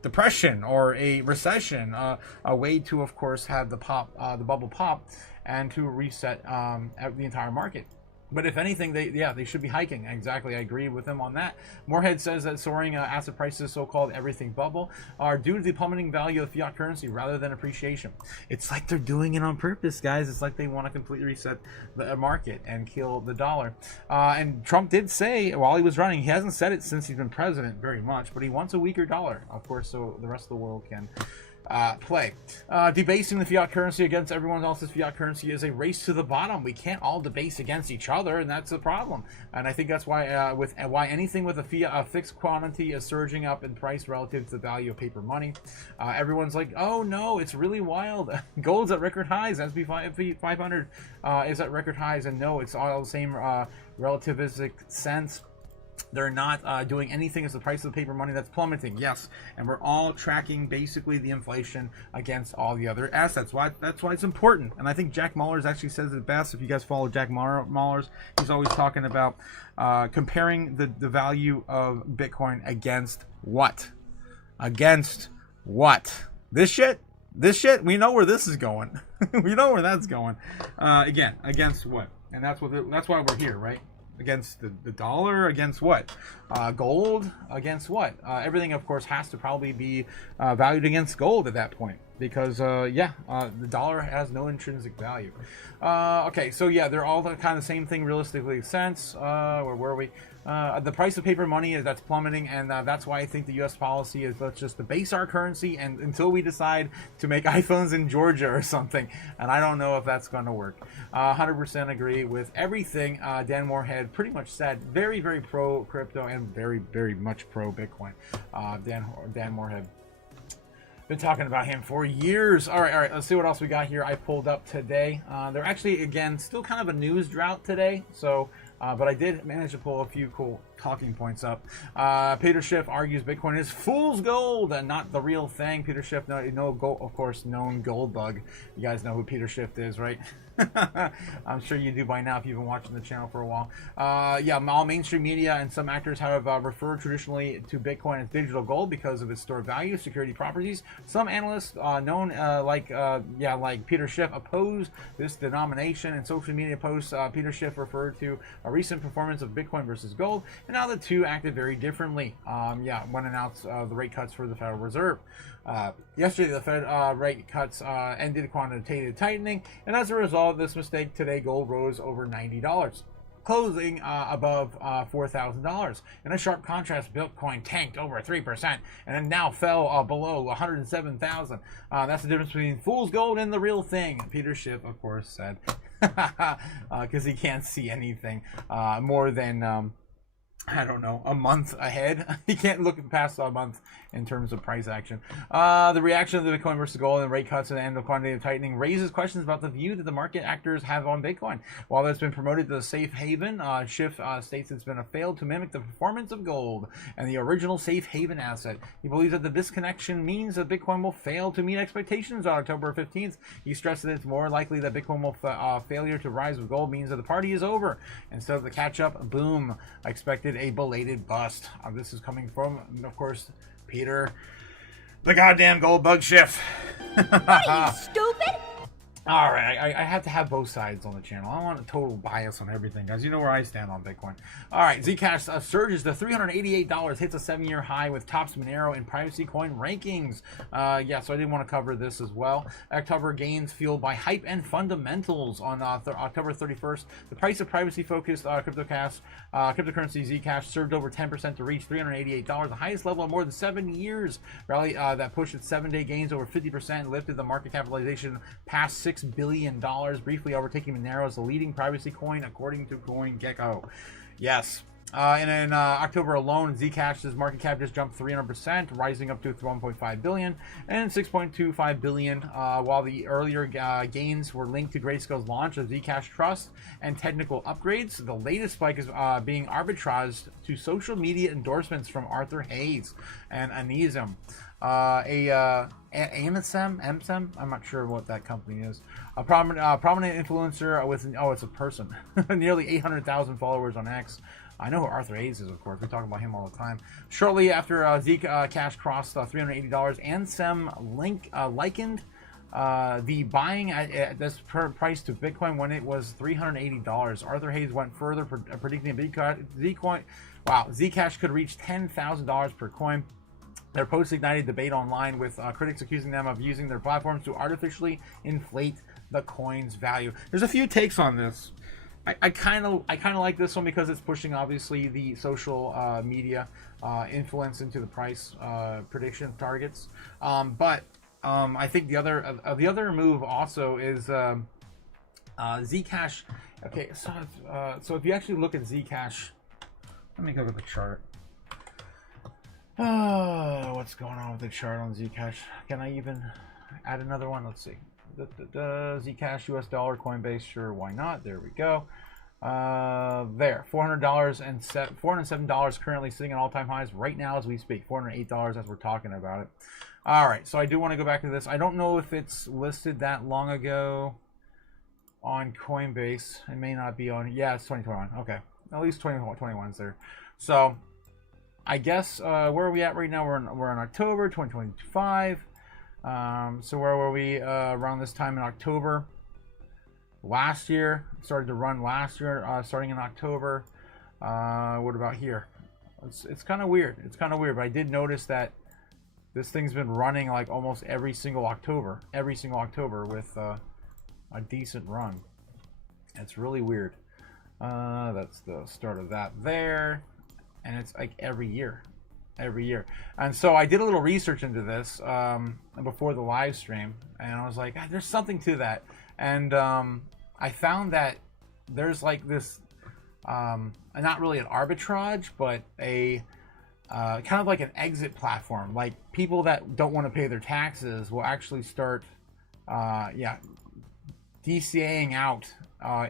depression or a recession, a way to, of course, have the bubble pop, and to reset the entire market. But if anything, they should be hiking. Exactly, I agree with him on that. Morehead says that soaring asset prices, so-called everything bubble, are due to the plummeting value of fiat currency rather than appreciation. It's like they're doing it on purpose, guys. It's like they want to completely reset the market and kill the dollar. And Trump did say while he was running, he hasn't said it since he's been president very much, but he wants a weaker dollar, of course, so the rest of the world can play. Debasing the fiat currency against everyone else's fiat currency is a race to the bottom. We can't all debase against each other, and that's the problem. And I think that's why why anything with a fixed quantity is surging up in price relative to the value of paper money. Everyone's like, oh no, it's really wild. Gold's at record highs. S&P 500 is at record highs, and no, it's all the same relativistic sense. They're not doing anything as the price of the paper money that's plummeting. Yes, and we're all tracking basically the inflation against all the other assets. That's why it's important. And I think Jack Mallers actually says it best. If you guys follow Jack Mallers, he's always talking about comparing the value of Bitcoin against what? Against what? This shit? We know where this is going. We know where that's going. Again, against what? And that's why we're here, right? Against the dollar, against what? Gold, against what? Everything, of course, has to probably be valued against gold at that point, because the dollar has no intrinsic value. Okay, so yeah, they're all kind of the same thing realistically sense. Where were we? The price of paper money that's plummeting, and that's why I think the U.S. policy is let's just debase our currency and until we decide to make iPhones in Georgia or something. And I don't know if that's going to work. 100% agree with everything Dan Morehead pretty much said. Very, very pro crypto and very, very much pro Bitcoin. Dan Morehead. Been talking about him for years. All right. Let's see what else we got here. I pulled up today. They're actually, again, still kind of a news drought today. So. But I did manage to pull a few cool talking points up. Peter Schiff argues Bitcoin is fool's gold and not the real thing. Peter Schiff, no gold, of course, known gold bug. You guys know who Peter Schiff is, right? I'm sure you do by now if you've been watching the channel for a while. Yeah, all mainstream media and some actors have referred traditionally to Bitcoin as digital gold because of its stored value, security properties. Some analysts, known like Peter Schiff, oppose this denomination. In social media posts, Peter Schiff referred to a recent performance of Bitcoin versus gold, and how the two acted very differently. When announced the rate cuts for the Federal Reserve. Yesterday, the Fed rate cuts ended quantitative tightening, and as a result of this mistake, today gold rose over $90, closing above $4,000. In a sharp contrast, Bitcoin tanked over 3% and then now fell below 107,000. That's the difference between fool's gold and the real thing, Peter Schiff, of course, said, because he can't see anything more than I don't know, a month ahead. He can't look past a month in terms of price action. The reaction of the Bitcoin versus gold and rate cuts and the end of quantitative tightening raises questions about the view that the market actors have on Bitcoin. While it's been promoted to the safe haven, Schiff states it's been failed to mimic the performance of gold and the original safe haven asset. He believes that the disconnection means that Bitcoin will fail to meet expectations on October 15th. He stressed that it's more likely that Bitcoin will failure to rise with gold means that the party is over. Instead of the catch-up boom expected, a belated bust. This is coming from, of course, Peter, the goddamn gold bug Schiff. What are you, stupid? All right, I have to have both sides on the channel. I don't want a total bias on everything, guys. You know where I stand on Bitcoin. All right, Zcash surges to $388, hits a 7-year high with tops Monero and privacy coin rankings. So I did want to cover this as well. October gains fueled by hype and fundamentals. On October 31st, the price of privacy-focused cryptocurrency Zcash surged over 10% to reach $388, the highest level in more than 7 years. Rally that pushed its 7-day gains over 50%, lifted the market capitalization past $6 billion, briefly overtaking Monero as the leading privacy coin, according to CoinGecko. Yes. And in October alone, Zcash's market cap just jumped 300%, rising up to 1.5 billion and 6.25 billion. While the earlier gains were linked to Grayscale's launch of Zcash Trust and technical upgrades, the latest spike is being arbitraged to social media endorsements from Arthur Hayes and Anism. Amsem, I'm not sure what that company is. A prominent influencer with it's a person, nearly 800,000 followers on X. I know who Arthur Hayes is, of course. We talk about him all the time. Shortly after Zcash crossed $380, Ansem likened the buying at this price to Bitcoin when it was $380. Arthur Hayes went further, predicting Zcash could reach $10,000 per coin. Their posts ignited debate online, with critics accusing them of using their platforms to artificially inflate the coin's value. There's a few takes on this. I kind of like this one because it's pushing, obviously, the social media influence into the price prediction targets. But I think the other move also is Zcash. Okay, so if you actually look at Zcash, let me go to the chart. What's going on with the chart on Zcash? Can I even add another one? Let's see. Zcash US dollar Coinbase, sure, why not? There we go. There, $400 and $407 currently sitting at all-time highs right now as we speak. $408 as we're talking about it. All right, so I do want to go back to this. I don't know if it's listed that long ago on Coinbase. It may not be on. Yeah, it's 2021. Okay, at least 2021's there. So I guess where are we at right now? We're in October 2025. So where were we around this time in October last year? Started to run last year, starting in October. What about here? It's kind of weird. It's kind of weird, but I did notice that this thing's been running like almost every single October with a decent run. It's really weird. That's the start of that there, and it's like every year. And so I did a little research into this before the live stream, and I was like, there's something to that. And I found that there's like this not really an arbitrage, but a kind of like an exit platform. Like people that don't want to pay their taxes will actually start DCAing out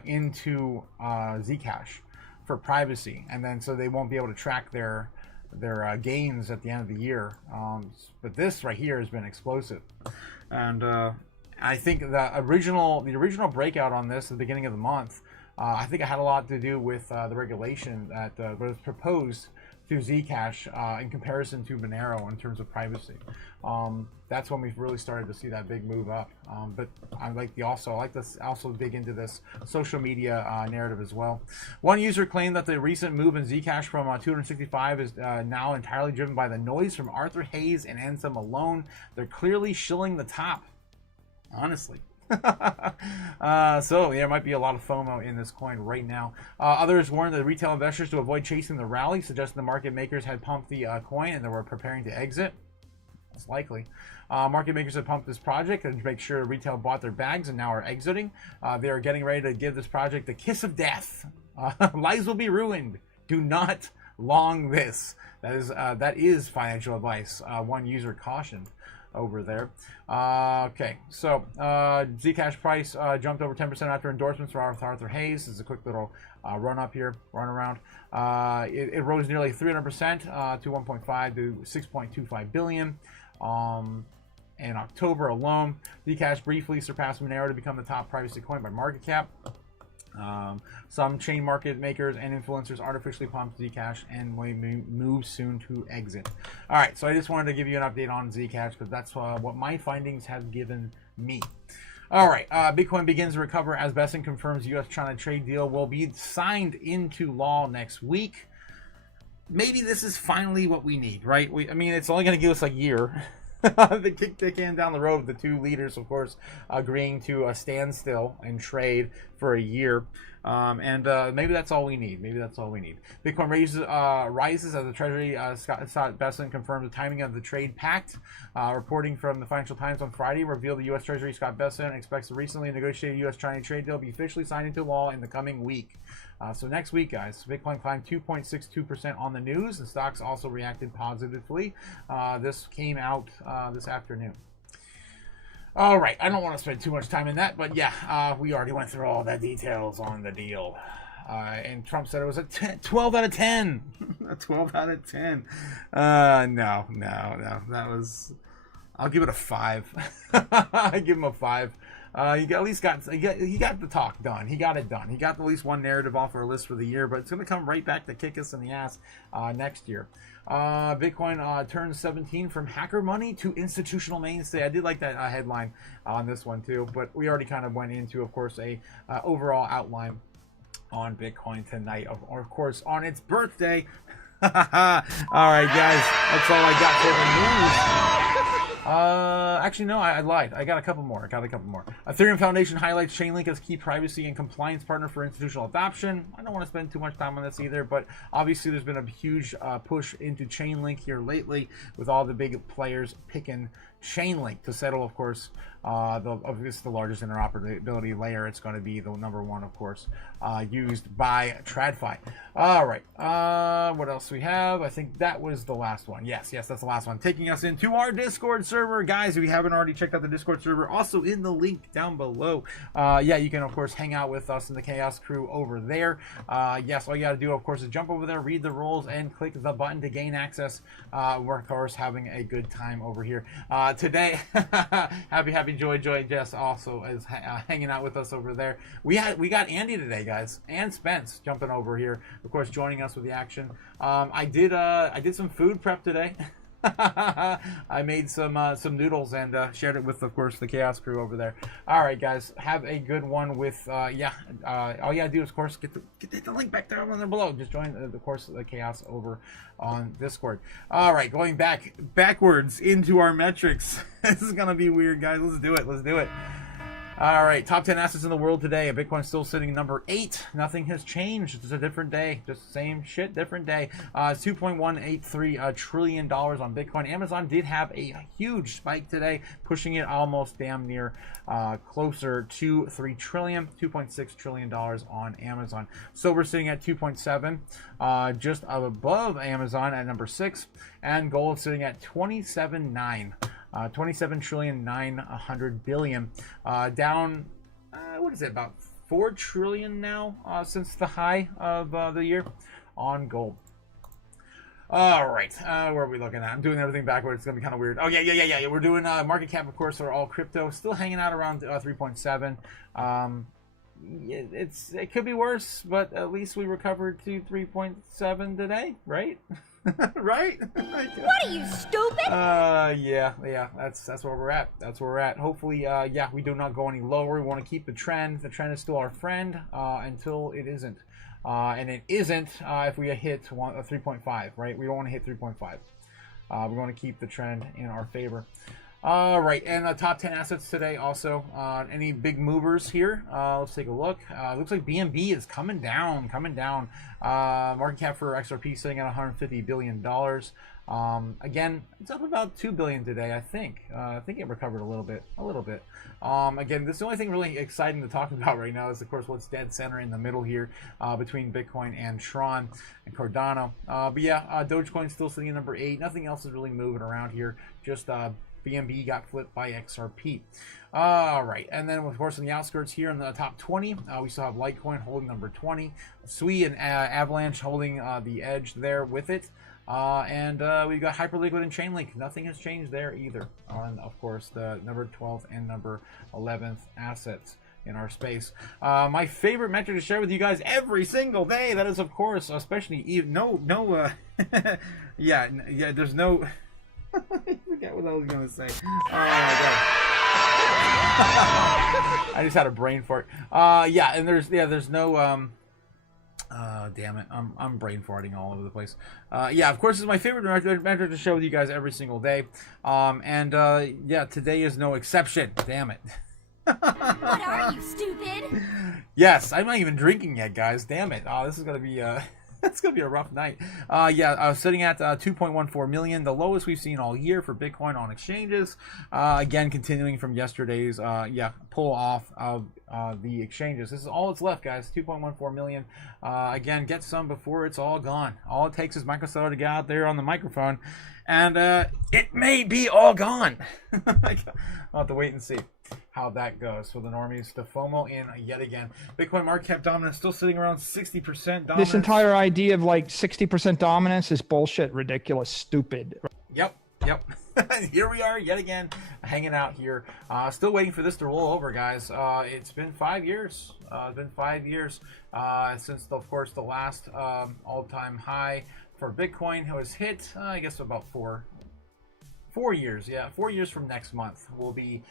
into Zcash. for privacy, and then so they won't be able to track their gains at the end of the year. But this right here has been explosive, and I think the original breakout on this at the beginning of the month, I think it had a lot to do with the regulation that was proposed to Zcash in comparison to Monero in terms of privacy. That's when we've really started to see that big move up. But I like to also dig into this social media narrative as well. One user claimed that the recent move in Zcash from 265 is now entirely driven by the noise from Arthur Hayes and Ansem alone. They're clearly shilling the top, honestly. So there might be a lot of FOMO in this coin right now. Others warned the retail investors to avoid chasing the rally, suggesting the market makers had pumped the coin and they were preparing to exit. It's likely. Market makers have pumped this project and make sure retail bought their bags and now are exiting. They are getting ready to give this project the kiss of death. Lives will be ruined. Do not long this. That is financial advice. One user cautioned over there. Okay, so Zcash price jumped over 10% after endorsements for Arthur Hayes. This is a quick little run around. It rose nearly 300% to 1.5 to 6.25 billion. In October alone, Zcash briefly surpassed Monero to become the top privacy coin by market cap. Some chain market makers and influencers artificially pumped Zcash and may move soon to exit. All right, so I just wanted to give you an update on Zcash because that's what my findings have given me. All right, Bitcoin begins to recover as Besson confirms U.S.-China trade deal will be signed into law next week. Maybe this is finally what we need, right? I mean, it's only going to give us a year. They kick the can down the road. The two leaders, of course, agreeing to a standstill in trade for a year. Maybe that's all we need. Bitcoin rises as the Treasury, Scott Besson confirmed the timing of the trade pact. Reporting from the Financial Times on Friday revealed the U.S. Treasury, Scott Besson, expects the recently negotiated U.S.-China trade deal to be officially signed into law in the coming week. So next week, guys, Bitcoin climbed 2.62% on the news, and stocks also reacted positively. This came out this afternoon. All right, I don't want to spend too much time in that, but yeah, we already went through all the details on the deal. And Trump said it was a 12 out of 10. A 12 out of 10. No. That was... I'll give it a 5. I give him a 5. He got the talk done. He got it done. He got at least one narrative off our list for the year, but it's going to come right back to kick us in the ass next year. Bitcoin turns 17 from hacker money to institutional mainstay. I did like that headline on this one too, but we already kind of went into, of course, a overall outline on Bitcoin tonight, of course, on its birthday. All right, guys, that's all I got for the news. Actually, no, I lied. I got a couple more. Ethereum Foundation highlights Chainlink as key privacy and compliance partner for institutional adoption. I don't want to spend too much time on this either, but obviously there's been a huge push into Chainlink here lately with all the big players picking Chainlink to settle, of course, the largest interoperability layer. It's going to be the number one, of course, used by TradFi. All right, what else we have? I think that was the last one. Yes, that's the last one. Taking us into our Discord server. Guys, if you haven't already checked out the Discord server, also in the link down below. You can, of course, hang out with us and the Chaos crew over there. Yes, all you got to do, of course, is jump over there, read the rules, and click the button to gain access. We're, of course, having a good time over here. Today, happy joy Jess also is hanging out with us over there. We got Andy today, guys, and Spence jumping over here, of course, joining us with the action. I did some food prep today. I made some noodles and shared it with, of course, the Chaos crew over there. All right, guys, have a good one with all you gotta do is, of course, get the link back there below. Just join of course the Chaos over on Discord. All right, going backwards into our metrics. This is gonna be weird, guys. Let's do it. All right, top 10 assets in the world today. Bitcoin's still sitting number 8. Nothing has changed. It's a different day. Just same shit, different day. It's $2.183 trillion on Bitcoin. Amazon did have a huge spike today, pushing it almost damn near closer to $3 trillion, $2.6 trillion on Amazon. Silver sitting at 2.7, just above Amazon at number 6, and gold sitting at 27.9. 27 trillion 900 billion, down what is it, about $4 trillion now since the high of the year on gold. All right, where are we looking at? I'm doing everything backwards. It's gonna be kind of weird. Oh yeah. We're doing market cap, of course, for all crypto. Still hanging out around 3.7. It could be worse, but at least we recovered to 3.7 today, right? Right? What are you, stupid? Yeah. That's where we're at. That's where we're at. Hopefully, yeah, we do not go any lower. We want to keep the trend. The trend is still our friend until it isn't. And it isn't if we hit 3.5, right? We don't want to hit 3.5. We want to keep the trend in our favor. Right, and the top 10 assets today also. Any big movers here? Let's take a look. Looks like BNB is coming down. Market cap for XRP sitting at $150 billion. Again, it's up about $2 billion today, I think. I think it recovered a little bit. Again, this is the only thing really exciting to talk about right now is, of course, what's dead center in the middle here between Bitcoin and Tron and Cardano. But yeah, Dogecoin's still sitting at number 8. Nothing else is really moving around here. Just BNB got flipped by XRP. All right, and then of course in the outskirts here in the top 20, we still have Litecoin holding number 20, Sui and Avalanche holding the edge there with it, and we've got Hyperliquid and Chainlink. Nothing has changed there either on, of course, the number 12th and number 11th assets in our space. My favorite metric to share with you guys every single day, that is, of course, especially there's no I forget what I was gonna say. Oh my god! I just had a brain fart. Yeah, and there's no damn it, I'm brain farting all over the place. Yeah, of course, it's my favorite metric to share with you guys every single day. Yeah, today is no exception. Damn it. What are you, stupid? Yes, I'm not even drinking yet, guys. Damn it. This is gonna be it's gonna be a rough night. Yeah, I was sitting at 2.14 million, the lowest we've seen all year for Bitcoin on exchanges. Again, continuing from yesterday's pull off of the exchanges. This is all that's left, guys. 2.14 million. Again, get some before it's all gone. All it takes is Microsoft to get out there on the microphone, and it may be all gone. I'll have to wait and see how that goes for the normies. The FOMO in yet again. Bitcoin market cap dominance still sitting around 60% dominance. This entire idea of like 60% dominance is bullshit, ridiculous, stupid. Yep. Here we are yet again, hanging out here. Still waiting for this to roll over, guys. It's been 5 years. Since, of course, the last all-time high for Bitcoin was hit. I guess about 4 years. Yeah, 4 years from next month will be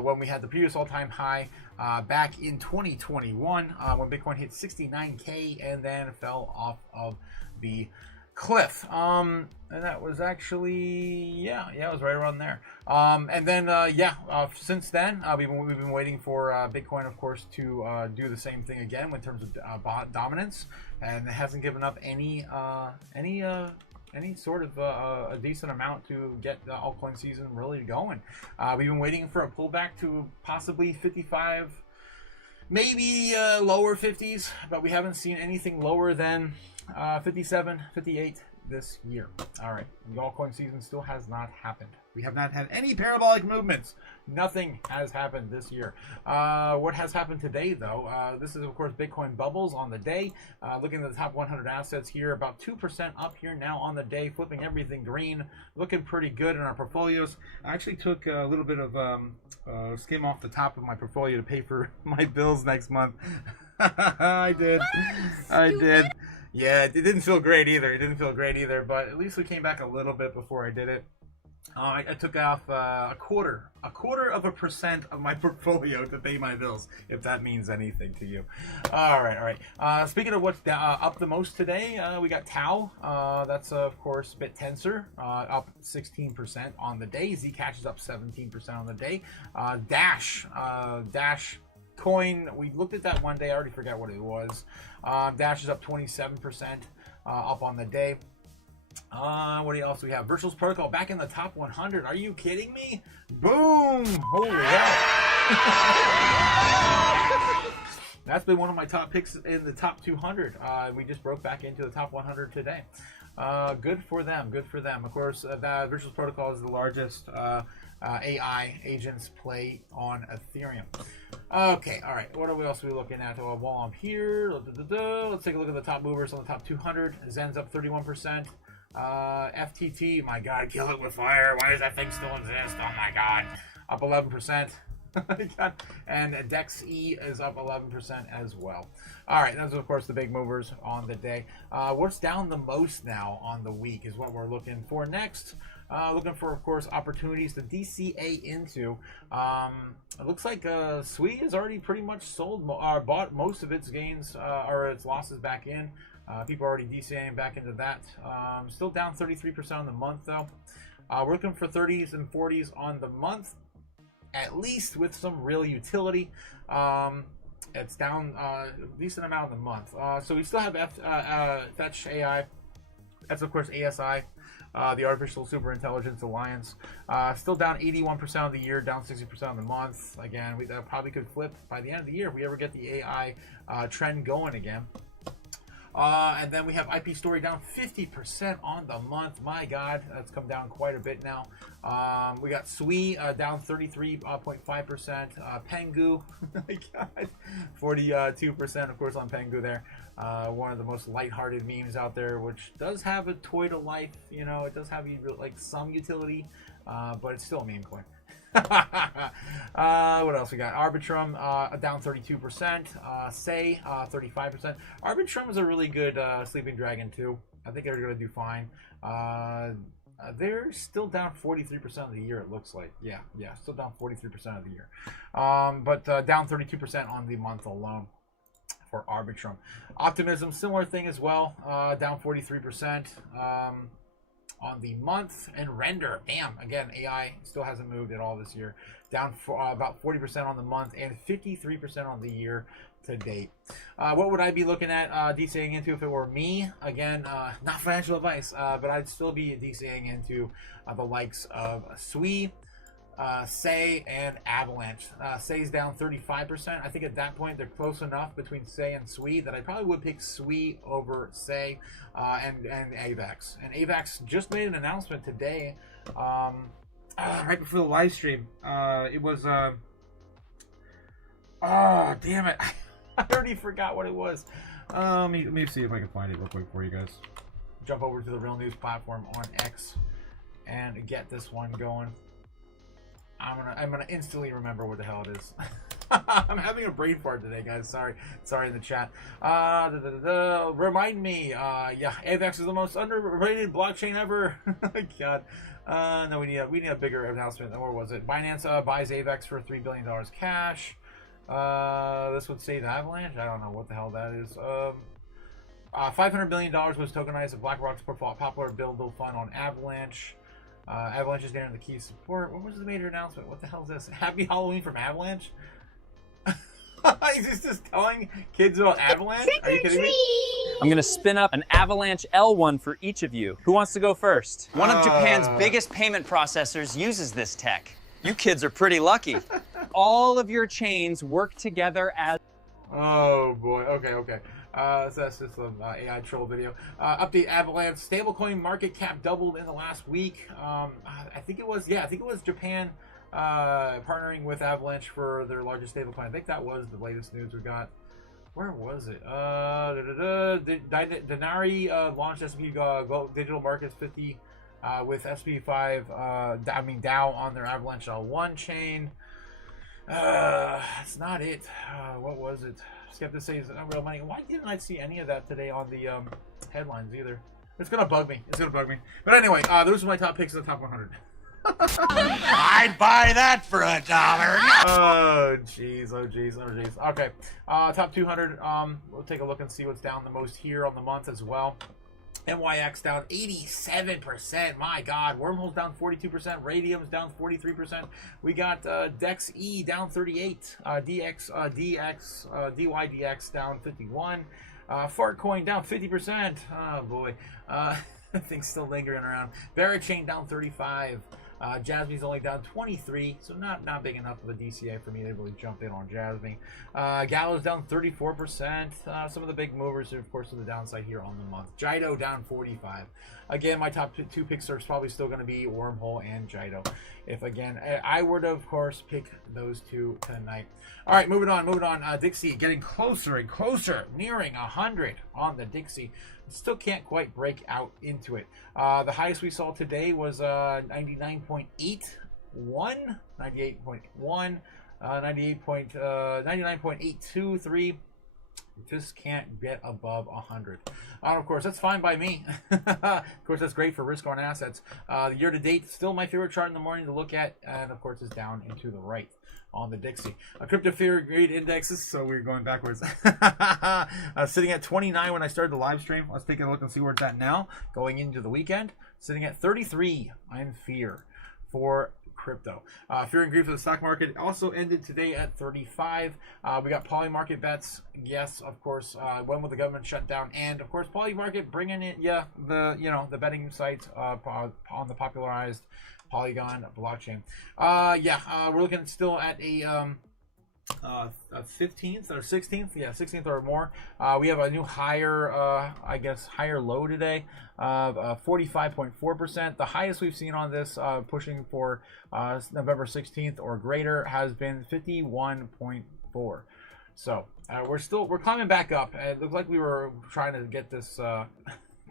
when we had the previous all-time high back in 2021 when Bitcoin hit 69K and then fell off of the cliff. And that was actually it was right around there. And then since then we've been waiting for Bitcoin, of course, to do the same thing again in terms of dominance, and it hasn't given up any sort of a decent amount to get the altcoin season really going. We've been waiting for a pullback to possibly 55, maybe lower 50s, but we haven't seen anything lower than 57, 58 this year. All right, the altcoin season still has not happened. We have not had any parabolic movements. Nothing has happened this year. What has happened today, though, this is, of course, Bitcoin bubbles on the day. Looking at the top 100 assets here, about 2% up here now on the day, flipping everything green. Looking pretty good in our portfolios. I actually took a little bit of skim off the top of my portfolio to pay for my bills next month. I did. Yeah, it didn't feel great either. But at least we came back a little bit before I did it. I took off a quarter of a percent of my portfolio to pay my bills, if that means anything to you. All right. Speaking of what's up the most today, we got Tau. That's of course BitTensor, up 16% on the day. Zcash is up 17% on the day. Dash coin, we looked at that one day. I already forgot what it was. Dash is up 27% up on the day. What else do we have? Virtual's Protocol back in the top 100. Are you kidding me? Boom! Holy hell! That's been one of my top picks in the top 200. We just broke back into the top 100 today. Good for them. Of course, Virtual's Protocol is the largest AI agents play on Ethereum. Okay, all right. What else are we looking at? While I'm here, let's take a look at the top movers on the top 200. Zen's up 31%. FTT, my God, kill it with fire. Why does that thing still exist? Oh my God, up 11%. And DexE is up 11% as well. All right, those are of course the big movers on the day. What's down the most now on the week is what we're looking for next. Looking for, of course, opportunities to DCA into. It looks like SWE has already pretty much bought most of its gains or its losses back in. People are already DCAing back into that. Still down 33% on the month though. We're looking for 30s and 40s on the month, at least with some real utility. It's down a decent amount in the month. So we still have Fetch AI. That's of course ASI, the Artificial Superintelligence Alliance. Still down 81% of the year, down 60% of the month. Again, that probably could flip by the end of the year if we ever get the AI trend going again. And then we have IP Story down 50% on the month. My God, that's come down quite a bit now. We got SWE down 33.5%. Pengu, my God, 42% of course on Pengu there. One of the most lighthearted memes out there, which does have a toy to life. You know, it does have like some utility, but it's still a meme coin. What else we got? Arbitrum down 32%. Say 35%. Arbitrum is a really good sleeping dragon too. I think they're going to do fine. They're still down 43% of the year. It looks like. Yeah, still down 43% of the year. But down 32% on the month alone for Arbitrum. Optimism, similar thing as well. Down 43%. On the month. And Render, damn, again, AI still hasn't moved at all this year. Down for about 40% on the month and 53% on the year to date. What would I be looking at DCAing into if it were me? Again, not financial advice, but I'd still be DCAing into the likes of SWE, Say, and Avalanche. Say's down 35%. I think at that point they're close enough between Say and SWE that I probably would pick SWE over Say and AVAX. And AVAX just made an announcement today, right before the live stream. It was oh damn it, I already forgot what it was. Let me see if I can find it real quick for you guys. Jump over to the Real News platform on X and get this one going. I'm gonna instantly remember what the hell it is. I'm having a brain fart today, guys. Sorry in the chat. Remind me. Yeah, AVAX is the most underrated blockchain ever. God. No, we need a bigger announcement. Where was it? Binance buys AVAX for $3 billion cash. This would save Avalanche. I don't know what the hell that is. $500 million was tokenized at BlackRock's popular build fund on Avalanche. Avalanche is nearing the key support. What was the major announcement? What the hell is this? Happy Halloween from Avalanche? Is this telling kids about Avalanche? Are you kidding me? I'm going to spin up an Avalanche L1 for each of you. Who wants to go first? One of Japan's biggest payment processors uses this tech. You kids are pretty lucky. All of your chains work together as... Oh, boy. Okay. So that's just an AI troll video. Update: Avalanche stablecoin market cap doubled in the last week. I think it was Japan partnering with Avalanche for their largest stablecoin. I think that was the latest news we got. Where was it? Denari launched SP Digital Markets 50 with SP5. DAO on their Avalanche L1 chain. That's not it. What was it? Skeptic says real money. Why didn't I see any of that today on the headlines either? It's gonna bug me. But anyway, those are my top picks of the top 100. I'd buy that for $1. Oh jeez. Okay, top 200. We'll take a look and see what's down the most here on the month as well. NYX down 87%. My God. Wormhole's down 42%. Radium's down 43%. We got DexE down 38. DYDX down 51. Fartcoin down 50%. Oh boy. Things still lingering around. Barachain down 35. Jasmy's only down 23, so not big enough of a DCA for me to really jump in on Jasmy. Gallo's down 34%. Some of the big movers are, of course, to the downside here on the month. Jido down 45. Again, my top two picks are probably still going to be Wormhole and Jido. If, again, I were to, of course, pick those two tonight. All right, moving on. Dixie getting closer and closer, nearing 100 on the Dixie. Still can't quite break out into it. The highest we saw today was 99.81, 98.1, 99.823. Just can't get above 100. Of course, that's fine by me. Of course, that's great for risk on assets. Year to date, still my favorite chart in the morning to look at, and of course, it's down and to the right on the Dixie. Crypto fear grade indexes, so we're going backwards. Sitting at 29 when I started the live stream. Let's take a look and see where it's at now. Going into the weekend, sitting at 33 in fear for crypto. Fear and greed for the stock market also ended today at 35. We got poly-market bets. Yes, of course. When will the government shut down? And of course, poly-market bringing in the betting sites on the popularized Polygon blockchain. We're looking still at a 15th or 16th, 16th or more. We have a new higher higher low today of 45.4%. The highest we've seen on this pushing for November 16th or greater has been 51.4. So we're climbing back up. It looks like we were trying to get this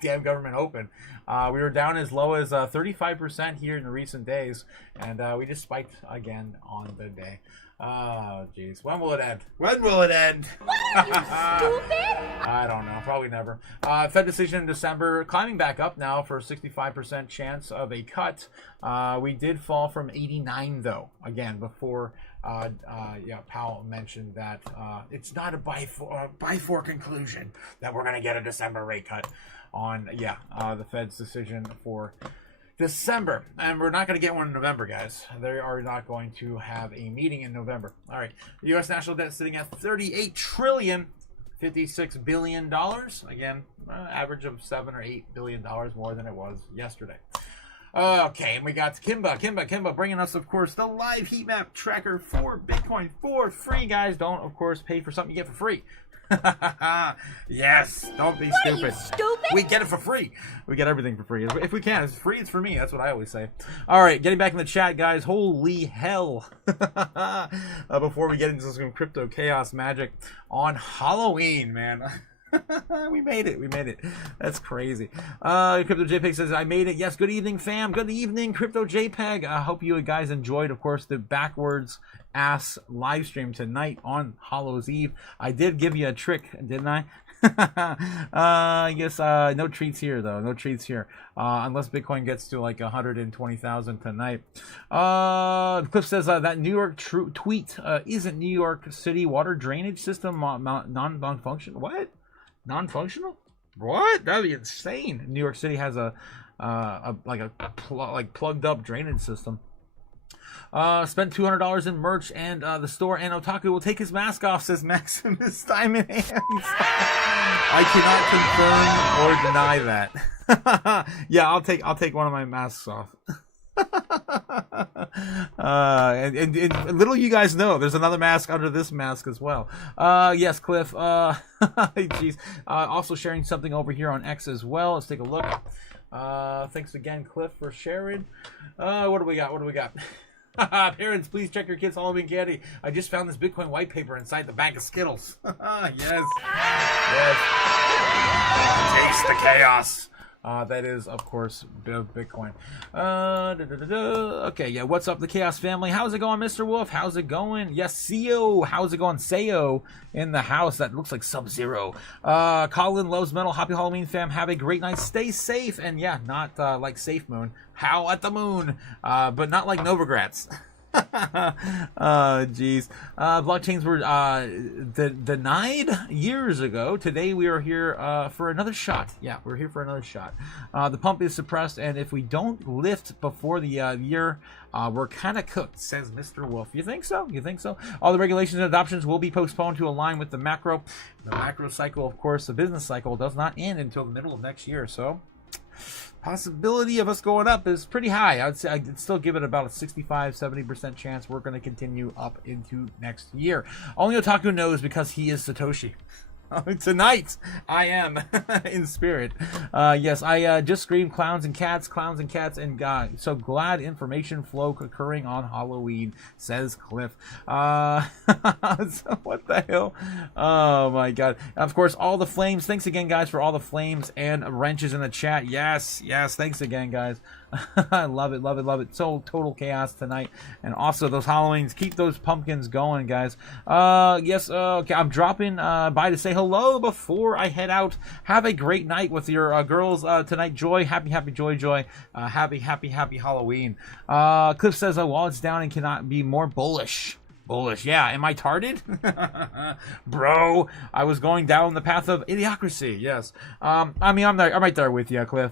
damn government open. We were down as low as 35% here in the recent days, and we just spiked again on the day. Oh, jeez. When will it end? When will it end? What are you, stupid? I don't know. Probably never. Fed decision in December, climbing back up now for a 65% chance of a cut. We did fall from 89, though, again, before Powell mentioned that it's not a by four conclusion that we're going to get a December rate cut on, the Fed's decision for December. And we're not going to get one in November, guys. They are not going to have a meeting in November. All right. The U.S. national debt sitting at $38 trillion, $56 billion. Again, average of $7 or $8 billion more than it was yesterday. Okay, and we got Kimba bringing us, of course, the live heat map tracker for Bitcoin for free, guys. Don't, of course, pay for something you get for free. Yes, don't be stupid. Are you stupid? We get it for free. We get everything for free. If we can, it's free, it's for me. That's what I always say. All right, getting back in the chat, guys. Holy hell. Before we get into some crypto chaos magic on Halloween, man. We made it. That's crazy. Crypto JPEG says, I made it. Yes, good evening, fam. Good evening, Crypto JPEG. I hope you guys enjoyed, of course, the backwards ass live stream tonight on Hallows Eve. I did give you a trick, didn't I? I guess no treats here, though. No treats here. Unless Bitcoin gets to like 120,000 tonight. Cliff says that New York tweet isn't New York City water drainage system non-functional. What? Non-functional? What? That'd be insane. New York City has a plugged up drainage system. Spent $200 in merch, and the store and Otaku will take his mask off, says Maximus Diamond Hands. I cannot confirm or deny that. Yeah, I'll take one of my masks off. And little you guys know, there's another mask under this mask as well. Yes, Cliff. Jeez. Also sharing something over here on X as well. Let's take a look. Thanks again, Cliff, for sharing. What do we got? Parents, please check your kids' Halloween candy. I just found this Bitcoin white paper inside the bag of Skittles. Yes. Taste the chaos. That is, of course, Bitcoin. Okay, yeah, what's up, the Chaos family? How's it going, Mr. Wolf? How's it going? Yes, CEO. How's it going? Sayo in the house. That looks like Sub-Zero. Colin loves metal. Happy Halloween, fam. Have a great night. Stay safe. And yeah, not like Safe Moon. Howl at the moon. But not like Novogratz. Jeez. Blockchains were denied years ago. Today we are here for another shot. Yeah, we're here for another shot. The pump is suppressed, and if we don't lift before the year, we're kind of cooked, says Mr. Wolf. You think so? All the regulations and adoptions will be postponed to align with the macro. The macro cycle, of course, the business cycle does not end until the middle of next year, so possibility of us going up is pretty high. I'd say I'd still give it about a 65-70% chance we're going to continue up into next year. Only Otaku knows because he is Satoshi. Tonight, I am in spirit. Yes, I just screamed clowns and cats, and so glad information flow occurring on Halloween, says Cliff. So what the hell? Oh my god. Of course, all the flames. Thanks again, guys, for all the flames and wrenches in the chat. Yes, thanks again, guys. I love it. So total chaos tonight. And also those Halloweens, keep those pumpkins going, guys. Yes, okay, I'm dropping by to say hello before I head out. Have a great night with your girls tonight. Joy, happy joy. Happy Halloween. Cliff says, while it's down and cannot be more bullish. Yeah, am I tarded? Bro, I was going down the path of idiocracy. Yes. I mean, I'm right there with you, Cliff.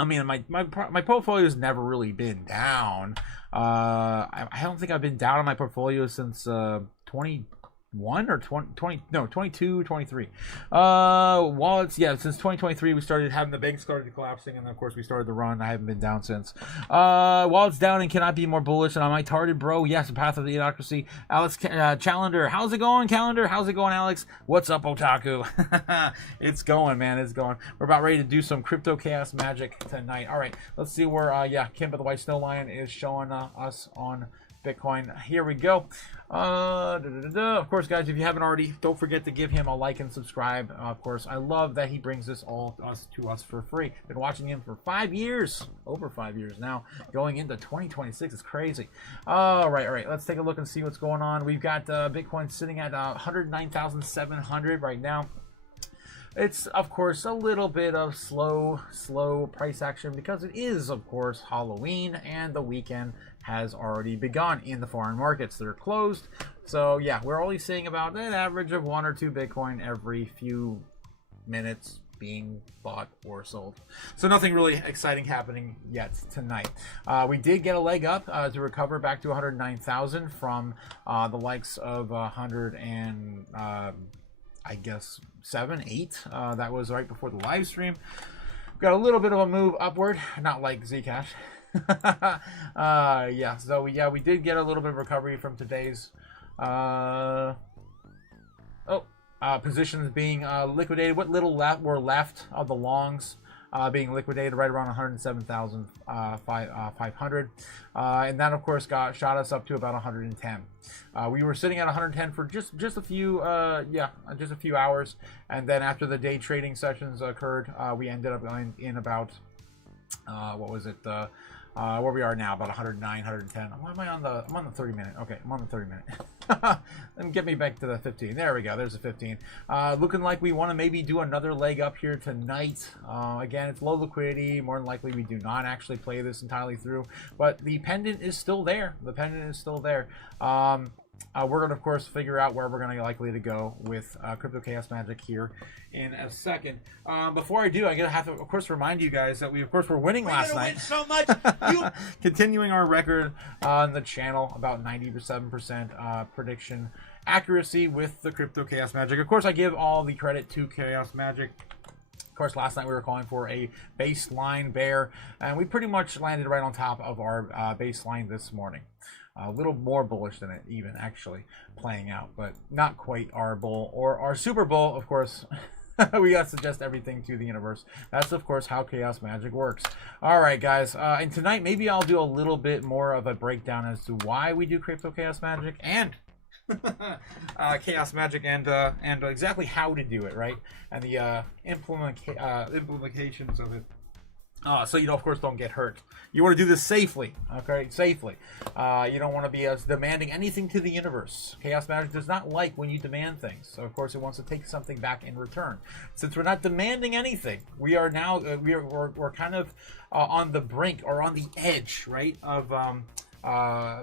I mean, my portfolio's never really been down. I don't think I've been down on my portfolio since 21 or 22, 23. Wallets, yeah, since 2023 we started having the bank started collapsing, and then of course we started the run. I haven't been down since. Wallets down and cannot be more bullish, and am I tarded, bro? Yes, the path of the idiocracy. Alex Challenger, how's it going, Calendar? How's it going, Alex? What's up, Otaku? It's going, man, it's going. We're about ready to do some crypto chaos magic tonight. All right, let's see where Kim, the White Snow Lion, is showing us on Bitcoin. Here we go. Of course, guys, if you haven't already, don't forget to give him a like and subscribe. Of course, I love that he brings this all to us for free. Been watching him for 5 years, over 5 years now, going into 2026. It's crazy. All right, let's take a look and see what's going on. We've got Bitcoin sitting at 109,700 right now. It's, of course, a little bit of slow price action because it is, of course, Halloween and the weekend has already begun in the foreign markets. They're closed. So, yeah, we're only seeing about an average of 1 or 2 Bitcoin every few minutes being bought or sold. So nothing really exciting happening yet tonight. We did get a leg up to recover back to 109,000 from the likes of 100 and I guess 7, 8. That was right before the live stream. Got a little bit of a move upward, not like Zcash. We did get a little bit of recovery from today's positions being liquidated. What little were left of the longs being liquidated right around 107,500, and that of course shot us up to about 110. We were sitting at 110 for just a few just a few hours, and then after the day trading sessions occurred, we ended up going in about where we are now, about 109, 110. I'm on the 30 minute. Okay, I'm on the 30 minute. Let me get me back to the 15. There we go. There's the 15. Looking like we want to maybe do another leg up here tonight. Again, it's low liquidity. More than likely, we do not actually play this entirely through, but the pendant is still there. We're going to, of course, figure out where we're going to likely to go with Crypto Chaos Magic here in a second. Before I do, I'm going to have to, of course, remind you guys that we, of course, were winning last night. Win so much. Continuing our record on the channel, about 97% prediction accuracy with the Crypto Chaos Magic. Of course, I give all the credit to Chaos Magic. Of course, last night we were calling for a baseline bear, and we pretty much landed right on top of our baseline this morning. A little more bullish than it even actually playing out, but not quite our bull or our Super Bowl, of course. We got to suggest everything to the universe. That's, of course, how Chaos Magic works. All right, guys. And tonight, maybe I'll do a little bit more of a breakdown as to why we do Crypto Chaos Magic and Chaos Magic and exactly how to do it, right? And the implications of it. So you, of course, don't get hurt. You want to do this safely, okay? Safely. You don't want to be demanding anything to the universe. Chaos Magic does not like when you demand things. So, of course, it wants to take something back in return. Since we're not demanding anything, we are now we're kind of on the brink or on the edge, right, of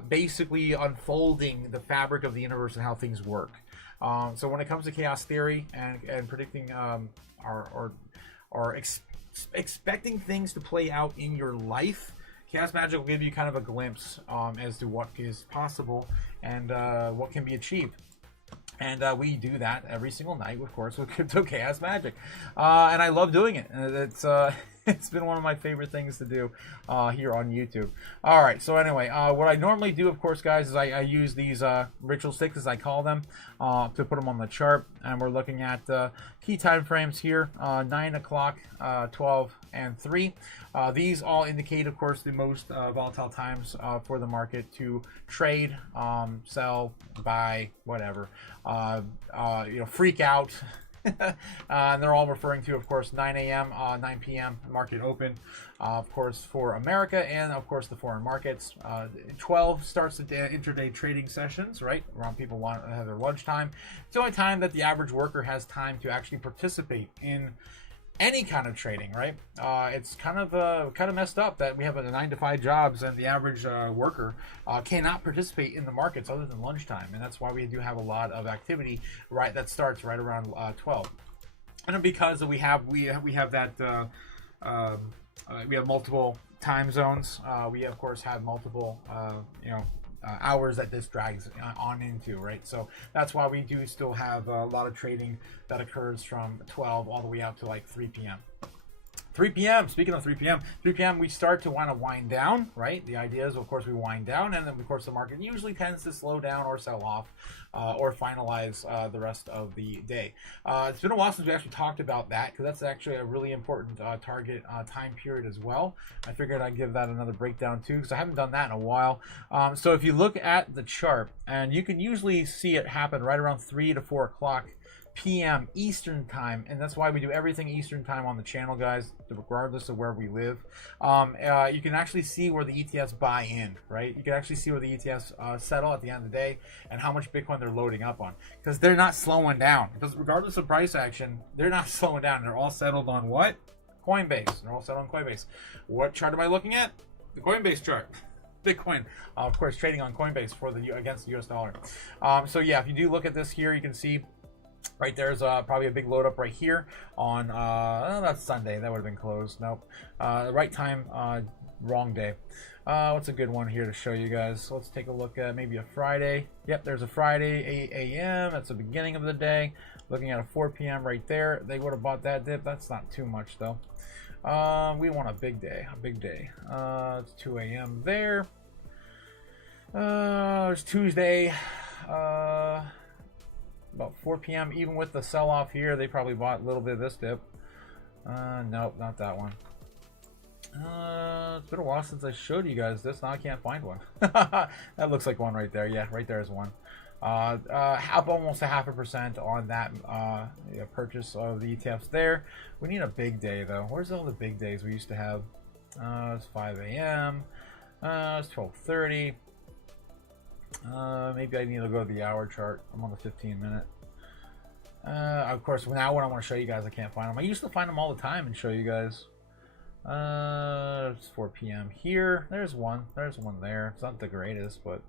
basically unfolding the fabric of the universe and how things work. So when it comes to chaos theory and predicting expecting things to play out in your life, Chaos Magic will give you kind of a glimpse as to what is possible and what can be achieved. And we do that every single night, of course, with Crypto Chaos Magic. And I love doing it. It's It's been one of my favorite things to do here on YouTube. All right, so anyway, what I normally do, of course, guys, is I use these ritual sticks, as I call them, to put them on the chart. And we're looking at key time frames here, 9 o'clock, 12, and 3. These all indicate, of course, the most volatile times for the market to trade, sell, buy, whatever, freak out. And they're all referring to, of course, 9 a.m., 9 p.m. market open, of course, for America and, of course, the foreign markets. 12 starts the intraday trading sessions, right? Around people want to have their lunchtime. It's the only time that the average worker has time to actually participate in any kind of trading, right? It's kind of messed up that we have a 9-to-5 jobs and the average worker cannot participate in the markets other than lunchtime, and that's why we do have a lot of activity that starts right around 12. And because we have that we have multiple time zones. We of course have multiple hours that this drags on into, right? So that's why we do still have a lot of trading that occurs from 12 all the way out to like 3 p.m. 3 p.m. Speaking of 3 p.m., 3 p.m. we start to want to wind down, right? The idea is, of course, we wind down, and then, of course, the market usually tends to slow down or sell off or finalize the rest of the day. It's been a while since we actually talked about that, because that's actually a really important target time period as well. I figured I'd give that another breakdown, too, because I haven't done that in a while. So if you look at the chart, and you can usually see it happen right around 3 to 4 o'clock p.m. Eastern time, and that's why we do everything Eastern time on the channel, guys, regardless of where we live. You can actually see where the ETFs buy in, right? You can actually see where the ETFs settle at the end of the day and how much Bitcoin they're loading up on, because they're not slowing down. Because regardless of price action, they're not slowing down. They're all settled on what? Coinbase. They're all settled on Coinbase. What chart am I looking at? The Coinbase chart. Bitcoin, of course, trading on Coinbase for against the US dollar. So yeah, if you do look at this here, you can see right there's probably a big load up right here on that's Sunday. That would have been closed. Nope. Right time, wrong day. What's a good one here to show you guys? Let's take a look at maybe a Friday. Yep, there's a Friday, 8 a.m. That's the beginning of the day. Looking at a 4 p.m. right there. They would have bought that dip. That's not too much though. We want a big day. It's 2 a.m. there. It's Tuesday. About 4 p.m. Even with the sell-off here, they probably bought a little bit of this dip. Nope, not that one. It's been a while since I showed you guys this. Now I can't find one. That looks like one right there. Yeah, right there is one. Up almost 0.5% on that purchase of the ETFs there. We need a big day, though. Where's all the big days we used to have? It's 5 a.m. It's 12:30. Maybe I need to go to the hour chart. I'm on the 15-minute. Of course, now when I want to show you guys, I can't find them. I used to find them all the time and show you guys. It's 4 p.m. here. There's one. There's one there. It's not the greatest, but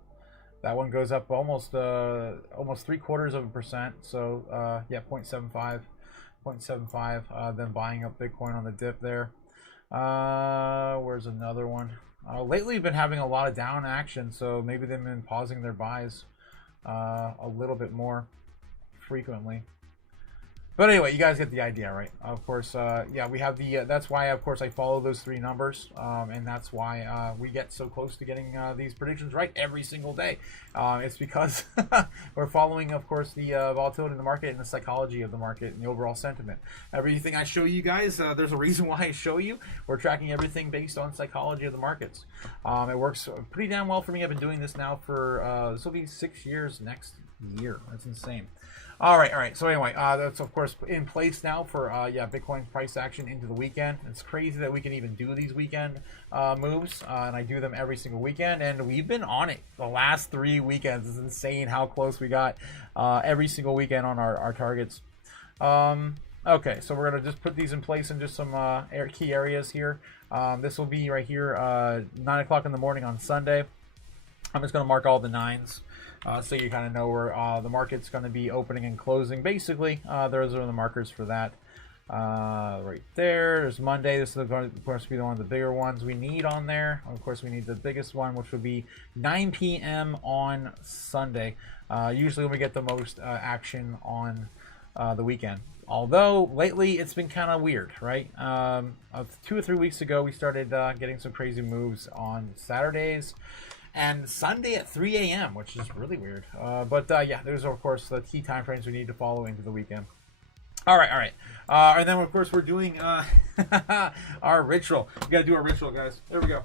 that one goes up almost 0.75%. So yeah, 0.75. Then buying up Bitcoin on the dip there. Where's another one? Lately, we've been having a lot of down action, so maybe they've been pausing their buys a little bit more frequently. But anyway, you guys get the idea, right? Of course, yeah, we have the, that's why, of course, I follow those three numbers, and that's why we get so close to getting these predictions right every single day. It's because we're following, of course, the volatility in the market and the psychology of the market and the overall sentiment. Everything I show you guys, there's a reason why I show you. We're tracking everything based on psychology of the markets. It works pretty damn well for me. I've been doing this now for, this will be 6 years next year. That's insane. All right. So anyway, that's of course in place now for yeah, Bitcoin price action into the weekend. It's crazy that we can even do these weekend moves, and I do them every single weekend, and we've been on it the last 3 weekends. It's insane how close we got every single weekend on our targets. Okay, so we're gonna just put these in place in just some key areas here. This will be right here, 9 o'clock in the morning on Sunday. I'm just gonna mark all the 9s. So you kind of know where the market's going to be opening and closing. Basically, those are the markers for that. Right there. There's Monday. This is going to, of course, be one of the bigger ones we need on there. Of course, we need the biggest one, which would be 9 p.m. on Sunday. Usually when we get the most action on the weekend. Although lately it's been kind of weird, right? 2 or 3 weeks ago we started getting some crazy moves on Saturdays and Sunday at 3 a.m., which is really weird. But yeah, there's of course the key time frames we need to follow into the weekend. All right. And then of course we're doing our ritual. We gotta do our ritual, guys. There we go.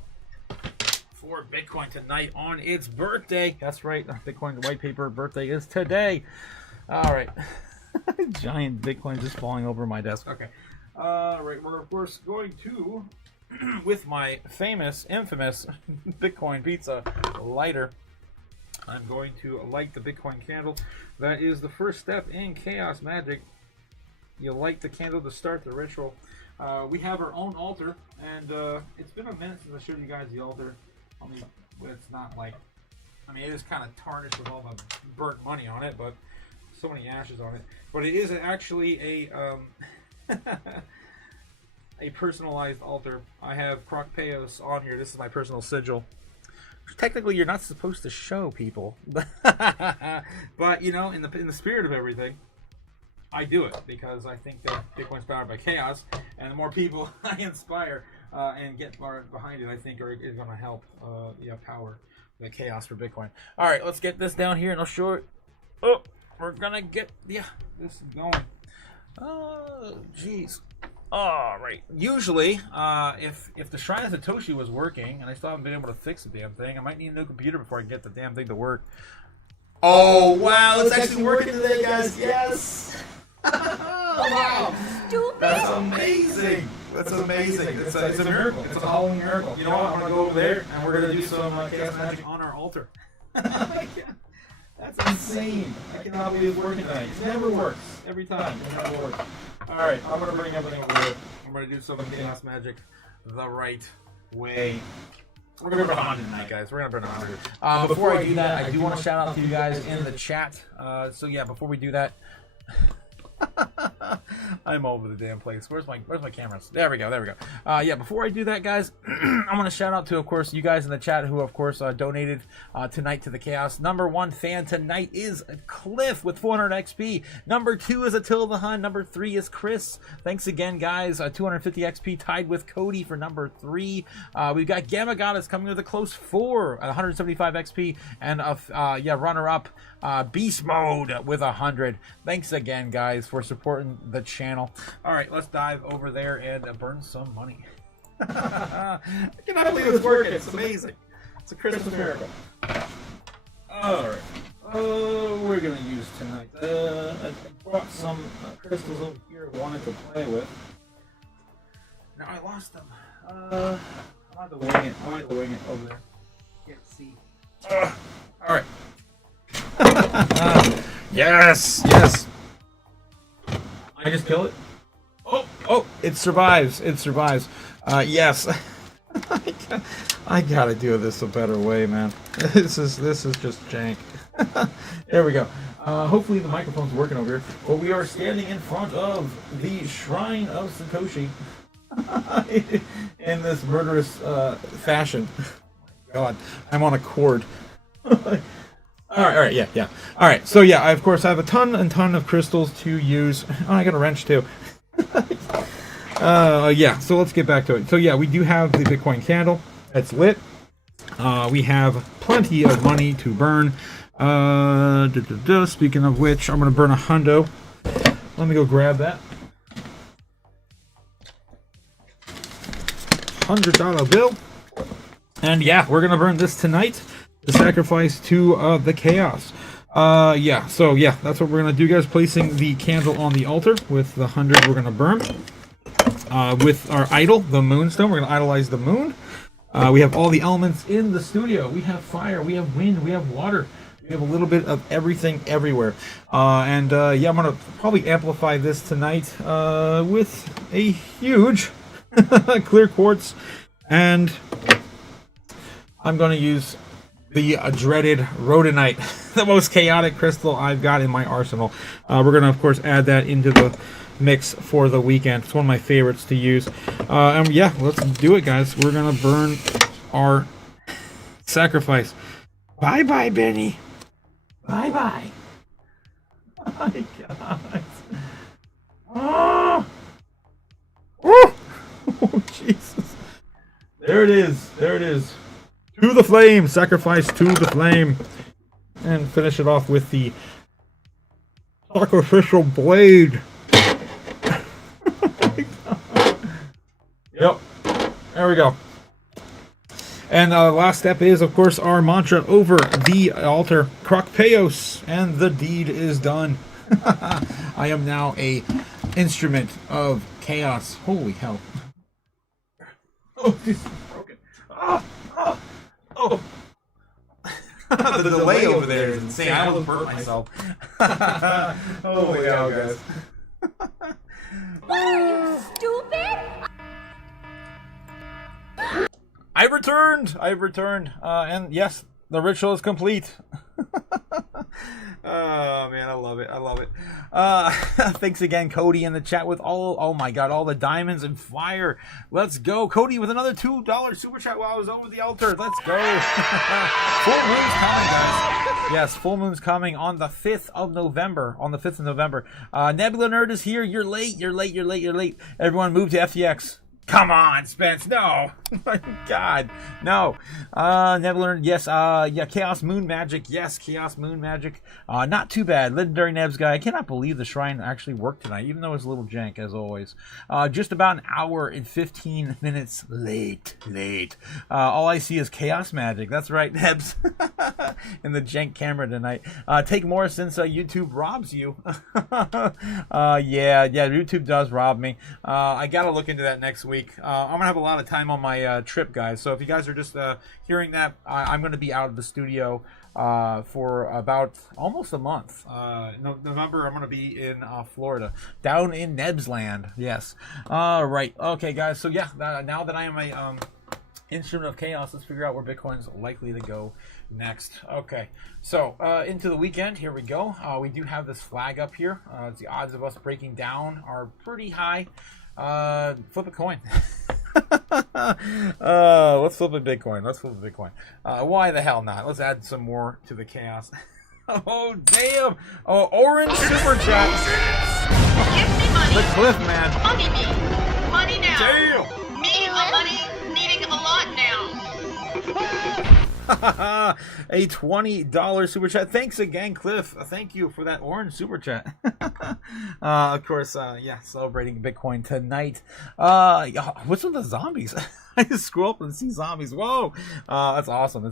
For Bitcoin tonight on its birthday. That's right, Bitcoin white paper birthday is today. All right. Giant Bitcoin just falling over my desk. Okay. Right, we're of course going to, with my infamous Bitcoin pizza lighter, I'm going to light the Bitcoin candle. That is the first step in chaos magic. You light the candle to start the ritual. We have our own altar, and it's been a minute since I showed you guys the altar. I mean, it's not like, I mean, it is kind of tarnished with all the burnt money on it, but so many ashes on it. But it is actually a a personalized altar. I have Crocpeos on here. This is my personal sigil. Technically, you're not supposed to show people, but you know, in the spirit of everything, I do it because I think that Bitcoin's powered by chaos, and the more people I inspire and get behind it, I think is going to help power the chaos for Bitcoin. All right, let's get this down here and I'll show it. Oh, we're gonna get this going. Oh, jeez. All right. Usually, if the Shrine of Satoshi was working, and I still haven't been able to fix the damn thing, I might need a new computer before I can get the damn thing to work. Oh wow, it's actually working today, guys. Yes. Wow. Stupid. That's amazing. That's amazing. It's a miracle. It's a Halloween miracle. You know what? I'm gonna go over there and we're gonna do some chaos magic on our altar. That's insane. I cannot believe it's working tonight. It never works. Every time. It never works. Alright, I'm going to bring everything over here. I'm going to do some chaos magic the right way. We're going to burn 100 tonight, guys. We're going to burn 100. Before I do that, I do want to shout out to you guys in the chat. So yeah, before we do that... I'm over the damn place. Where's my cameras? There we go. Yeah, before I do that, guys, I want to shout out to, of course, you guys in the chat who, of course, donated tonight to the chaos. Number 1 fan tonight is Cliff with 400 XP. Number 2 is Attila the Hun. Number 3 is Chris. Thanks again, guys. 250 XP tied with Cody for number 3. We've got Gamma Goddess coming with a close 4 at 175 XP, and runner-up Beast Mode with 100. Thanks again, guys, for supporting the channel. All right, let's dive over there and burn some money. I cannot believe it's working. It's amazing. It's a Christmas miracle. All right. We're gonna use tonight. I brought some crystals over here I wanted to play with. Now I lost them. I'm on the wing it over there. Can't see. All right. Yes. I just kill it. Oh! It survives. Yes. I gotta do this a better way, man. This is just jank. There we go. Hopefully the microphone's working over here. But we are standing in front of the Shrine of Satoshi in this murderous fashion. Oh my God, I'm on a cord. All right, yeah. All right, so yeah, I of course have a ton of crystals to use. Oh, I got a wrench too. Yeah, so let's get back to it. So yeah, we do have the Bitcoin candle. It's lit. We have plenty of money to burn. Speaking of which, I'm gonna burn $100. Let me go grab that. $100 bill. And yeah, we're gonna burn this tonight. The sacrifice to the chaos. Yeah, so yeah, that's what we're gonna do, guys. Placing the candle on the altar with the 100 we're gonna burn. With our idol, the moonstone, we're gonna idolize the moon. We have all the elements in the studio. We have fire, we have wind, we have water. We have a little bit of everything everywhere. Yeah, I'm gonna probably amplify this tonight with a huge clear quartz, and I'm gonna use the dreaded rhodonite, the most chaotic crystal I've got in my arsenal. We're going to, of course, add that into the mix for the weekend. It's one of my favorites to use. And yeah, let's do it, guys. We're going to burn our sacrifice. Bye-bye, Benny. Bye-bye. Oh my God. Oh, oh, Jesus. There it is. There it is. To the flame. Sacrifice to the flame. And finish it off with the sacrificial blade. Yep. There we go. And last step is, of course, our mantra over the altar. Crypto, and the deed is done. I am now a instrument of chaos. Holy hell. Oh, this is broken. Oh, oh, oh. The delay over there is insane. I almost burnt myself. Holy hell, guys. What are you, stupid? I've returned. And yes, the ritual is complete. Oh man, I love it. I love it. Thanks again, Cody, in the chat with oh my god, all the diamonds and fire. Let's go, Cody, with another $2 super chat while I was over the altar. Let's go. Full moon's coming, guys. Yes, full moon's coming on the 5th of November. Nebula Nerd is here. You're late. Everyone, move to FTX. Come on, Spence. No. My God. No. Nebula, yes. Yeah, Chaos Moon Magic. Yes, Chaos Moon Magic. Not too bad. Legendary Nebs guy. I cannot believe the shrine actually worked tonight, even though it's a little jank, as always. Just about an hour and 15 minutes late. All I see is Chaos Magic. That's right, Nebs. In the jank camera tonight. Take more since YouTube robs you. Yeah, YouTube does rob me. I gotta look into that next week. I'm gonna have a lot of time on my trip, guys, so if you guys are just hearing that, I'm gonna be out of the studio for about almost a month. November, I'm gonna be in Florida, down in Nebsland. Yes. Right. Okay, guys, so yeah, now that I am a instrument of chaos, let's figure out where Bitcoin's likely to go next. Okay, so into the weekend, here we go. We do have this flag up here. The odds of us breaking down are pretty high. Flip a coin. Let's flip a Bitcoin. Why the hell not? Let's add some more to the chaos. Oh, damn. Oh, orange super chat. Give me money. The cliff, man. Money me. Money now. Damn. Me, my money, needing a lot now. A $20 super chat. Thanks again, Cliff. Thank you for that orange super chat. Of course, yeah, celebrating Bitcoin tonight. What's with the zombies? I just scroll up and see zombies. Whoa, that's awesome.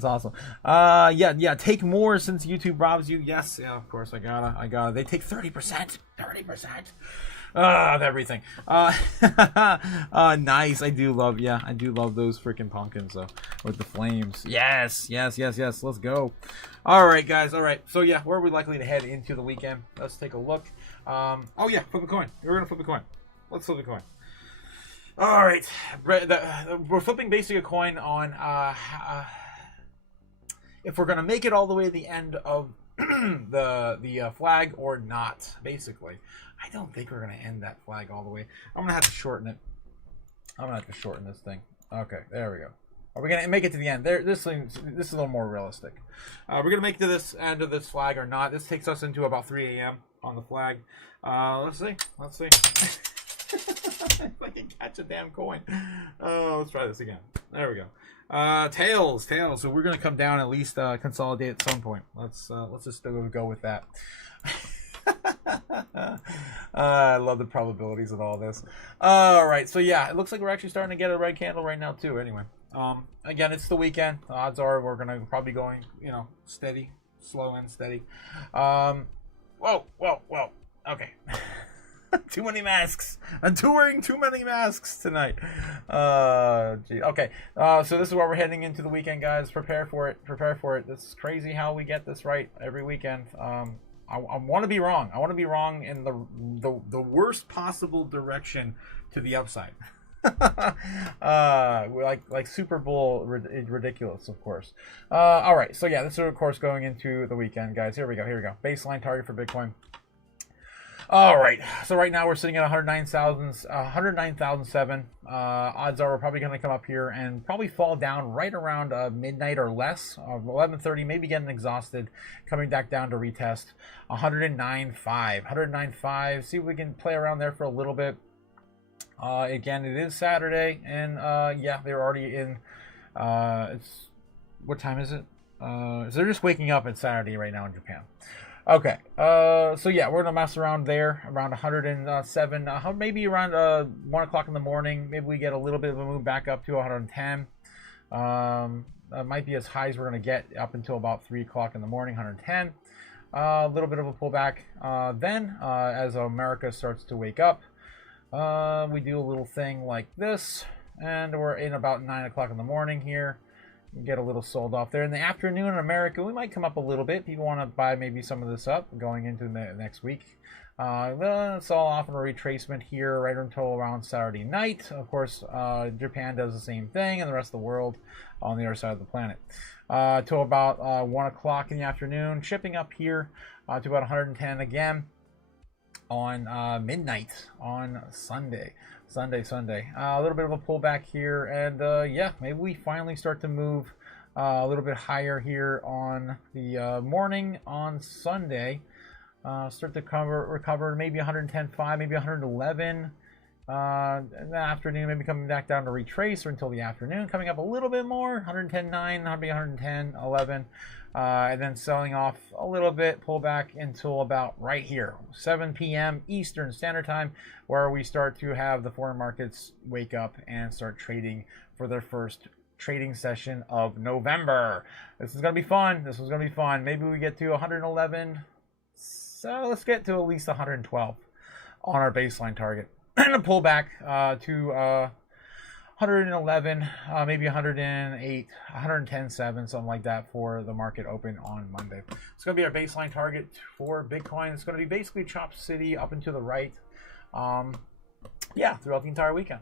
Yeah. Take more since YouTube robs you. Yes, yeah, of course. I gotta. They take 30%. 30%. Of everything. Nice. I do love those freaking pumpkins with the flames. Yes. Let's go. All right, guys. All right. So yeah, where are we likely to head into the weekend? Let's take a look. Oh yeah, flip a coin. We're gonna flip a coin. Let's flip a coin. All right. We're flipping basically a coin on if we're gonna make it all the way to the end of the flag or not, basically. I don't think we're going to end that flag all the way. I'm going to have to shorten it. I'm going to have to shorten this thing. Okay, there we go. Are we going to make it to the end? This is a little more realistic. We're going to make it to this end of this flag or not. This takes us into about 3 a.m. on the flag. Let's see. If I can catch a damn coin. Let's try this again. There we go. Tails. So we're going to come down, at least consolidate at some point. Let's just go with that. I love the probabilities of all this. All right, so yeah, it looks like we're actually starting to get a red candle right now too. Anyway, again, it's the weekend. The odds are we're gonna probably going, steady, slow and steady. Whoa. Okay. Too many masks. I'm wearing too many masks tonight. Gee. Okay. So this is where we're heading into the weekend, guys. Prepare for it. This is crazy how we get this right every weekend. I want to be wrong. I want to be wrong in the worst possible direction to the upside. like Super Bowl ridiculous, of course. All right. So yeah, this is of course going into the weekend, guys. Here we go. Baseline target for Bitcoin. All right, so right now we're sitting at 109,007. Odds are we're probably going to come up here and probably fall down right around midnight or less, 11:30, maybe getting exhausted, coming back down to retest 109.5. 109.5. See if we can play around there for a little bit. Again, it is Saturday, and yeah, they're already in. It's what time is it? So they're just waking up. It's Saturday right now in Japan. Okay, so yeah, we're gonna mess around there around 107, maybe around 1 o'clock in the morning. Maybe we get a little bit of a move back up to 110. Might be as high as we're gonna get up until about 3 o'clock in the morning, 110. A little bit of a pullback. Then, as America starts to wake up, we do a little thing like this, and we're in about 9 o'clock in the morning here. Get a little sold off there. In the afternoon in America, we might come up a little bit. People want to buy maybe some of this up going into the next week. It's all off in a retracement here right until around Saturday night. Of course, Japan does the same thing, and the rest of the world on the other side of the planet. Till about 1 o'clock in the afternoon, shipping up here to about 110 again on midnight on Sunday. Sunday. A little bit of a pullback here, and yeah, maybe we finally start to move a little bit higher here on the morning on Sunday. Start to recover maybe 110.5, maybe 111. In the afternoon, maybe coming back down to retrace or until the afternoon, coming up a little bit more, 110.9, maybe 110.11. And then selling off a little bit, pull back until about right here, 7 p.m. Eastern Standard Time, where we start to have the foreign markets wake up and start trading for their first trading session of November. This is going to be fun. Maybe we get to 111. So let's get to at least 112 on our baseline target. And a pullback to 111, maybe 108, 110.7, something like that for the market open on Monday. It's going to be our baseline target for Bitcoin. It's going to be basically Chop City up and to the right. Yeah, throughout the entire weekend.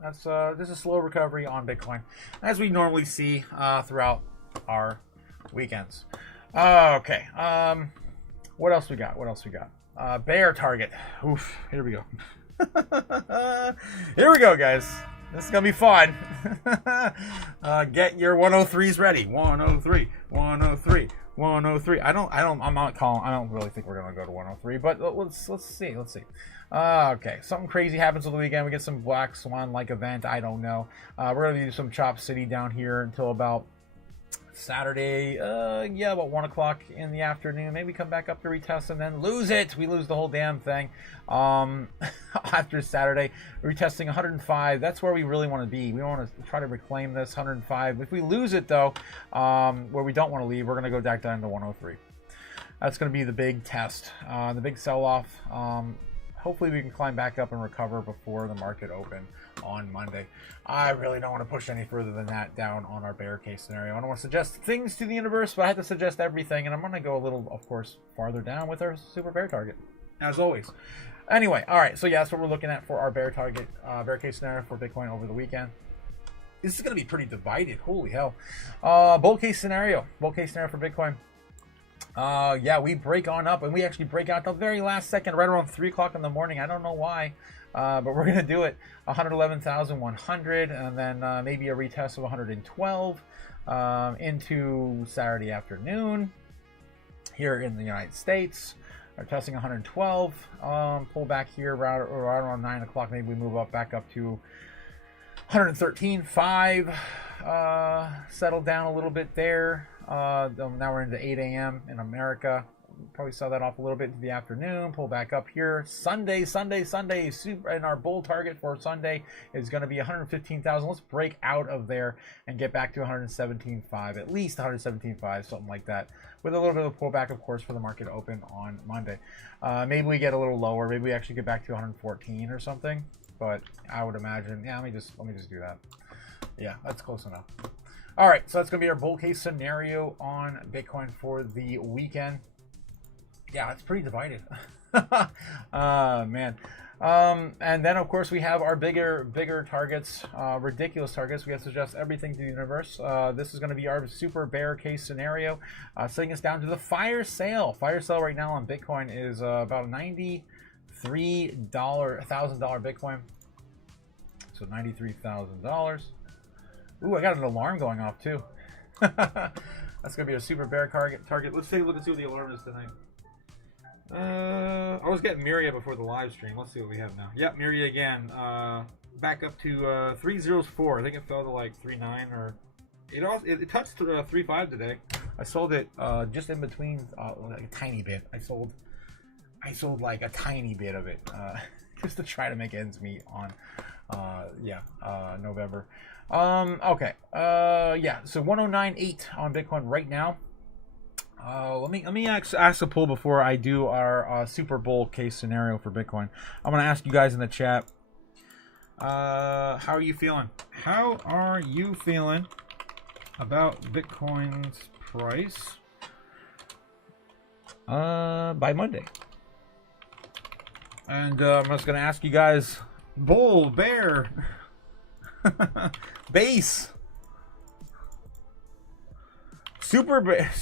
That's just a slow recovery on Bitcoin, as we normally see throughout our weekends. Okay. What else we got? Bear target. Oof. Here we go. Here we go, guys. This is gonna be fun. Get your 103s ready. 103. I don't really think we're gonna go to 103, but let's see. Okay, something crazy happens on the weekend. We get some Black Swan-like event. I don't know. We're gonna do some Chop City down here until about Saturday, yeah, about 1 o'clock in the afternoon. Maybe come back up to retest and then lose it. We lose the whole damn thing. After Saturday, retesting 105. That's where we really want to be. We want to try to reclaim this 105. If we lose it, though, where we don't want to leave, we're going to go back down to 103. That's going to be the big test, the big sell-off. Hopefully we can climb back up and recover before the market open on Monday. I really don't want to push any further than that down on our bear case scenario. I don't want to suggest things to the universe, but I have to suggest everything, and I'm going to go a little, of course, farther down with our super bear target, as always. Anyway, all right, so yeah, that's what we're looking at for our bear target, bear case scenario for Bitcoin over the weekend. This is going to be pretty divided. Holy hell. Bull case scenario for Bitcoin. Yeah, we break on up, and we actually break out the very last second, right around 3 o'clock in the morning. I don't know why, but we're going to do it. 111,100, and then maybe a retest of 112 into Saturday afternoon here in the United States. We're testing 112. Pull back here right around 9 o'clock. Maybe we move up back up to 113.5. Settle down a little bit there. Now we're into 8 a.m. in America. Probably sell that off a little bit into the afternoon. Pull back up here. Sunday. And our bull target for Sunday is going to be 115,000. Let's break out of there and get back to 117.5. At least 117.5, something like that. With a little bit of a pullback, of course, for the market open on Monday. Maybe we get a little lower. Maybe we actually get back to 114 or something. But I would imagine, yeah, let me just do that. Yeah, that's close enough. All right, so that's going to be our bull case scenario on Bitcoin for the weekend. Yeah, it's pretty divided. Man. And then, of course, we have our bigger targets, ridiculous targets. We have to suggest everything to the universe. This is going to be our super bear case scenario, setting us down to the fire sale. Fire sale right now on Bitcoin is about 90 $1,000 Bitcoin. So $93,000. Ooh, I got an alarm going off too. That's gonna be a super bear target. Let's take a look and see what the alarm is tonight. I was getting Miria before the live stream. Let's see what we have now. Yep, Miria again. Back up to 304. I think it fell to like 39 or it touched 35 today. I sold it just in between, like a tiny bit. I sold like a tiny bit of it just to try to make ends meet on November. Okay. Yeah. So 109.8 on Bitcoin right now. Let me ask a poll before I do our Super Bowl case scenario for Bitcoin. I'm gonna ask you guys in the chat. How are you feeling? How are you feeling about Bitcoin's price by Monday? And I'm just gonna ask you guys: bull, bear, base. Super bear.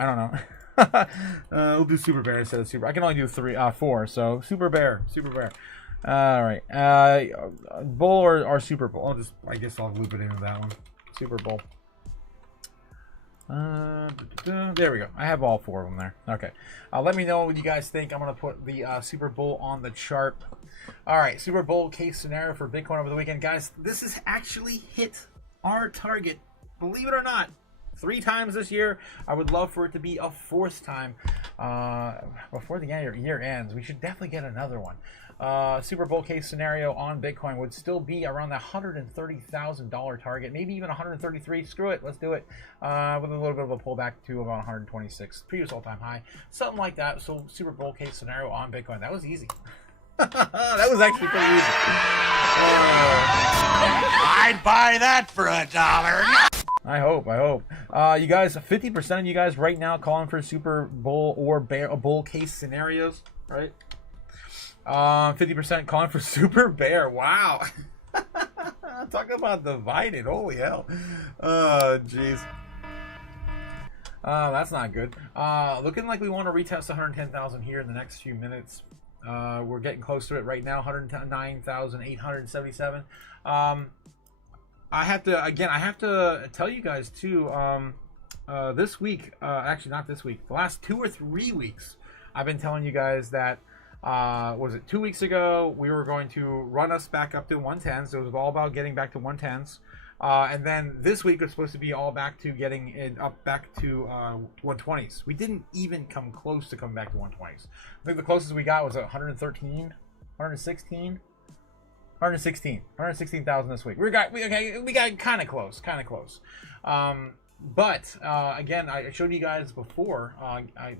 I don't know. We'll do super bear instead of super. I can only do 4. So super bear. All right. Bull or Super Bowl. I guess I'll loop it into that one. Super Bowl. There we go. I have all 4 of them there. Okay. Let me know what you guys think. I'm gonna put the Super Bowl on the chart. All right. Super Bowl case scenario for Bitcoin over the weekend, guys. This has actually hit our target. Believe it or not. 3 times this year. I would love for it to be a 4th time before the year ends. We should definitely get another one. Super Bowl case scenario on Bitcoin would still be around the $130,000 target, maybe even 133. Screw it, let's do it. With a little bit of a pullback to about 126, previous all-time high, something like that. So Super Bowl case scenario on Bitcoin. That was easy. That was actually pretty easy. I'd buy that for $1. I hope. You guys, 50% of you guys right now calling for Super Bowl or bull case scenarios, right? 50% calling for Super Bear. Wow. Talk about divided. Holy hell. Jeez. That's not good. Looking like we want to retest 110,000 here in the next few minutes. We're getting close to it right now. 109,877. I have to tell you guys too, this week, actually not this week, the last 2 or 3 weeks, I've been telling you guys that, was it 2 weeks ago, we were going to run us back up to 110s. It was all about getting back to 110s. And then this week was supposed to be all back to getting it up back to 120s. We didn't even come close to coming back to 120s. I think the closest we got was 113, 116. 116,000 this week. We got kind of close. But again, I showed you guys before.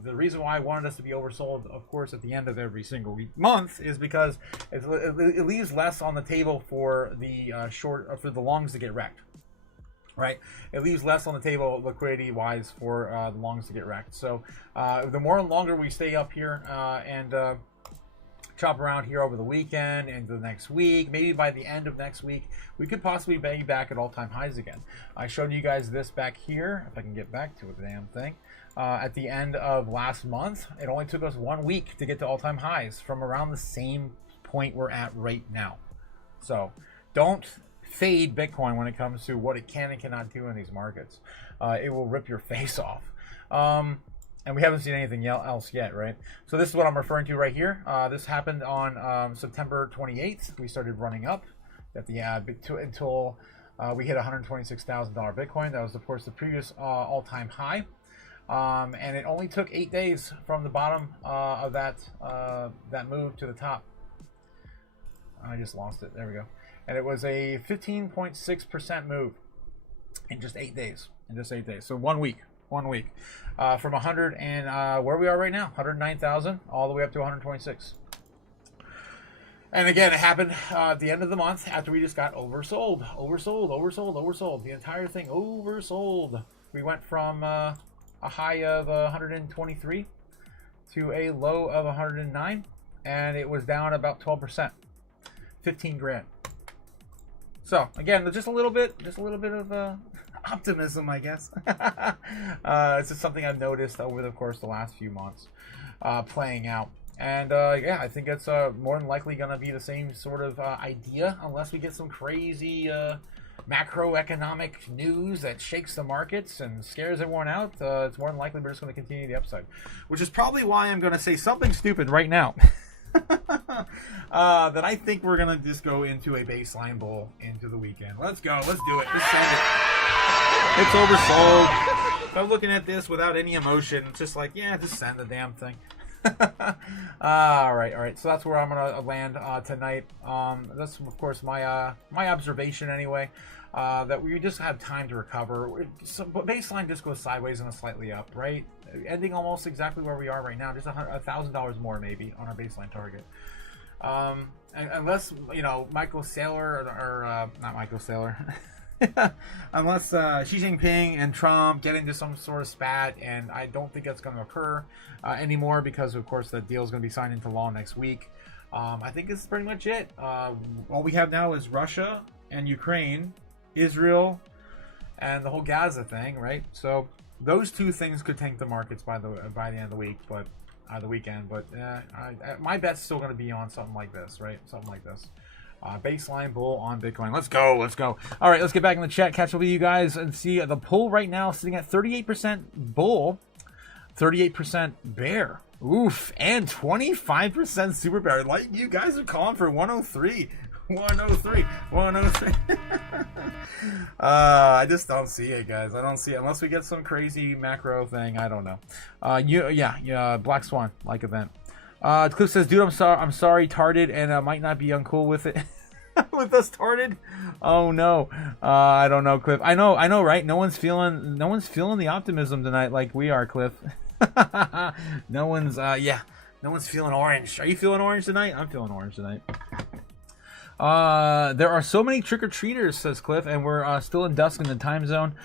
The reason why I wanted us to be oversold, of course, at the end of every single month, is because it leaves less on the table for the for the longs to get wrecked. Right, it leaves less on the table liquidity-wise for the longs to get wrecked. So the more and longer we stay up here and chop around here over the weekend and the next week, maybe by the end of next week, we could possibly be back at all-time highs again. I showed you guys this back here, if I can get back to the damn thing. At the end of last month, it only took us 1 week to get to all-time highs from around the same point we're at right now. So don't fade Bitcoin when it comes to what it can and cannot do in these markets. It will rip your face off. And we haven't seen anything else yet, right? So this is what I'm referring to right here. This happened on September 28th. We started running up at the until we hit $126,000 Bitcoin. That was, of course, the previous all-time high. And it only took 8 days from the bottom of that move to the top. I just lost it. There we go. And it was a 15.6% move in just 8 days. So 1 week. From 100 and where we are right now, 109,000 all the way up to 126. And again, it happened at the end of the month after we just got oversold. The entire thing oversold. We went from a high of 123 to a low of 109, and it was down about 12%, 15 grand. So again, just a little bit of optimism, I guess. It's just something I've noticed over the course of the last few months playing out. And yeah, I think it's more than likely going to be the same sort of idea, unless we get some crazy macroeconomic news that shakes the markets and scares everyone out. It's more than likely we're just going to continue the upside, which is probably why I'm going to say something stupid right now. That I think we're going to just go into a baseline bull into the weekend. Let's go. Let's do it. Let's send it. It's oversold. If I'm looking at this without any emotion, it's just like, yeah, just send the damn thing. All right. So that's where I'm gonna land tonight. That's of course my my observation anyway. That we just have time to recover. But baseline just goes sideways and slightly up, right? Ending almost exactly where we are right now, just $1,000 more maybe on our baseline target. Unless Michael Saylor or not Michael Saylor. Unless Xi Jinping and Trump get into some sort of spat, and I don't think that's going to occur anymore because, of course, the deal is going to be signed into law next week. I think it's pretty much it. All we have now is Russia and Ukraine, Israel, and the whole Gaza thing, right? So those two things could tank the markets by the end of the week, but the weekend. But my bet's still going to be on something like this, right? Something like this. Baseline bull on Bitcoin. Let's go. All right, let's get back in the chat, catch up with you guys, and see the pull right now sitting at 38% bull, 38% bear. Oof, and 25% super bear. Like, you guys are calling for 103. 103. I just don't see it, guys. I don't see it unless we get some crazy macro thing. I don't know. Black Swan like event. Cliff says, dude, I'm sorry, tarded, and might not be uncool with it. With us tarded? Oh no. I don't know, Cliff. I know, right? No one's feeling the optimism tonight like we are, Cliff. No one's feeling orange. Are you feeling orange tonight? I'm feeling orange tonight. There are so many trick-or-treaters, says Cliff, and we're still in dusk in the time zone.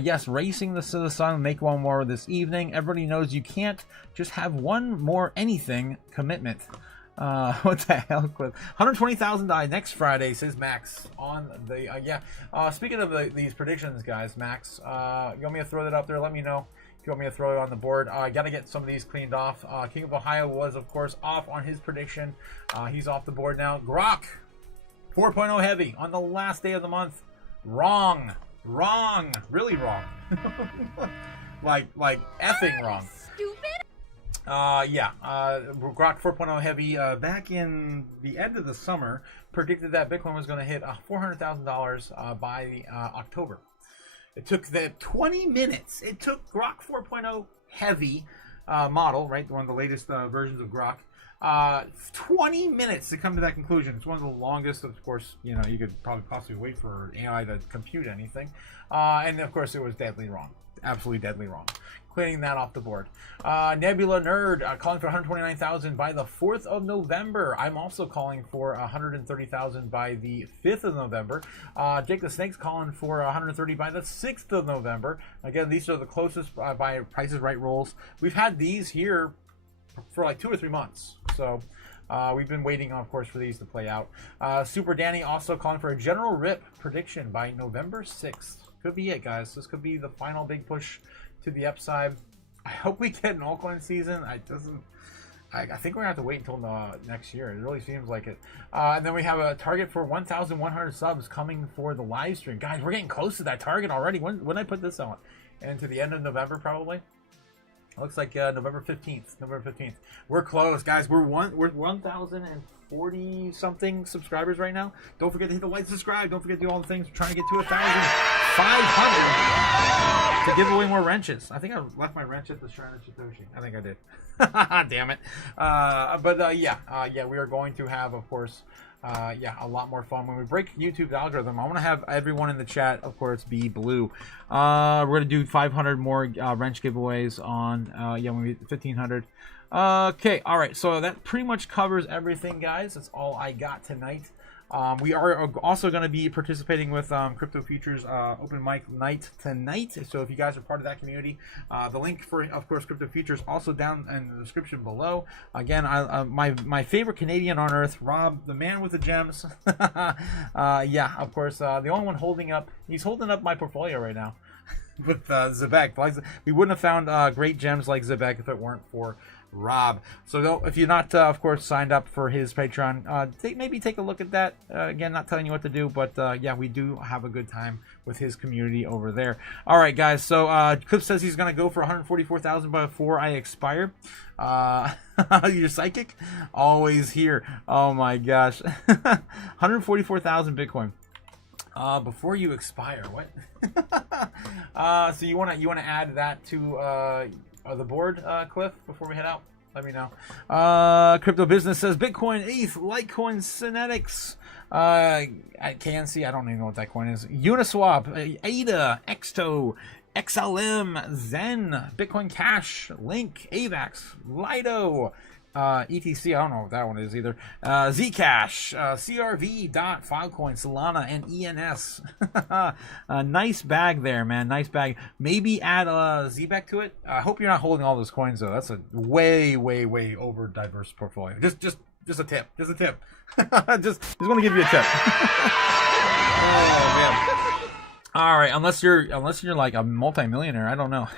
Yes, racing the sun, make one more this evening. Everybody knows you can't just have one more anything commitment. What the hell, Cliff? 120,000 die next Friday, says Max. On the speaking of these predictions, guys, Max, you want me to throw that up there? Let me know if you want me to throw it on the board. I got to get some of these cleaned off. King of Ohio was, of course, off on his prediction. He's off the board now. Grok 4.0 heavy on the last day of the month. Wrong, really wrong. like effing wrong. Stupid. Grok 4.0 heavy back in the end of the summer predicted that Bitcoin was going to hit $400,000 by October. It took 20 minutes. It took Grok 4.0 heavy model, right, one of the latest versions of Grok. 20 minutes to come to that conclusion. It's one of the longest, of course, you could probably possibly wait for AI to compute anything. And of course, it was deadly wrong. Absolutely deadly wrong. Cleaning that off the board. Nebula Nerd calling for 129,000 by the 4th of November. I'm also calling for 130,000 by the 5th of November. Jake the Snake's calling for 130 by the 6th of November. Again, these are the closest by Price is Right rolls. We've had these here for like 2 or 3 months. So we've been waiting, of course, for these to play out. Super Danny also calling for a general rip prediction by November 6th. Could be it, guys. This could be the final big push to the upside. I hope we get an altcoin season. I think we're going to have to wait until next year. It really seems like it. And then we have a target for 1,100 subs coming for the live stream. Guys, we're getting close to that target already. When did I put this on? And to the end of November, probably? Looks like November 15th. November 15th. We're close, guys. We're 1,040 something subscribers right now. Don't forget to hit the like, subscribe. Don't forget to do all the things. We're trying to get to 1,500 to give away more wrenches. I think I left my wrench at the Shrine of Satoshi. I think I did. Damn it. We are going to have, of course, a lot more fun when we break YouTube's algorithm. I want to have everyone in the chat, of course, be blue. We're going to do 500 more wrench giveaways on when we hit 1,500. Okay, all right. So that pretty much covers everything, guys. That's all I got tonight. We are also going to be participating with Crypto Futures Open Mic Night tonight. So if you guys are part of that community, the link for, of course, Crypto Futures also down in the description below. Again, my favorite Canadian on earth, Rob, the man with the gems. Of course, the only one holding up my portfolio right now with Zebek. We wouldn't have found great gems like Zebek if it weren't for Rob. So if you're not, of course, signed up for his Patreon, maybe take a look at that. Again, not telling you what to do, but yeah, we do have a good time with his community over there. All right, guys. So Cliff says he's going to go for 144,000 before I expire. You're psychic? Always here. Oh my gosh. 144,000 Bitcoin. Before you expire, what? So you wanna add that to the board, Cliff, before we head out? Let me know. Crypto Business says Bitcoin, ETH, Litecoin, Synetics. I can't see. I don't even know what that coin is. Uniswap, ADA, Exto, XLM, Zen, Bitcoin Cash, Link, AVAX, Lido, ETC, I don't know what that one is either. Zcash, CRV, Dot, Filecoin, Solana, and ENS. Nice bag there, man. Nice bag. Maybe add a ZBEC to it. I hope you're not holding all those coins though. That's a way over diverse portfolio. Just a tip. Just a tip. just want to give you a tip. Oh man. All right, unless you're like a multimillionaire, I don't know.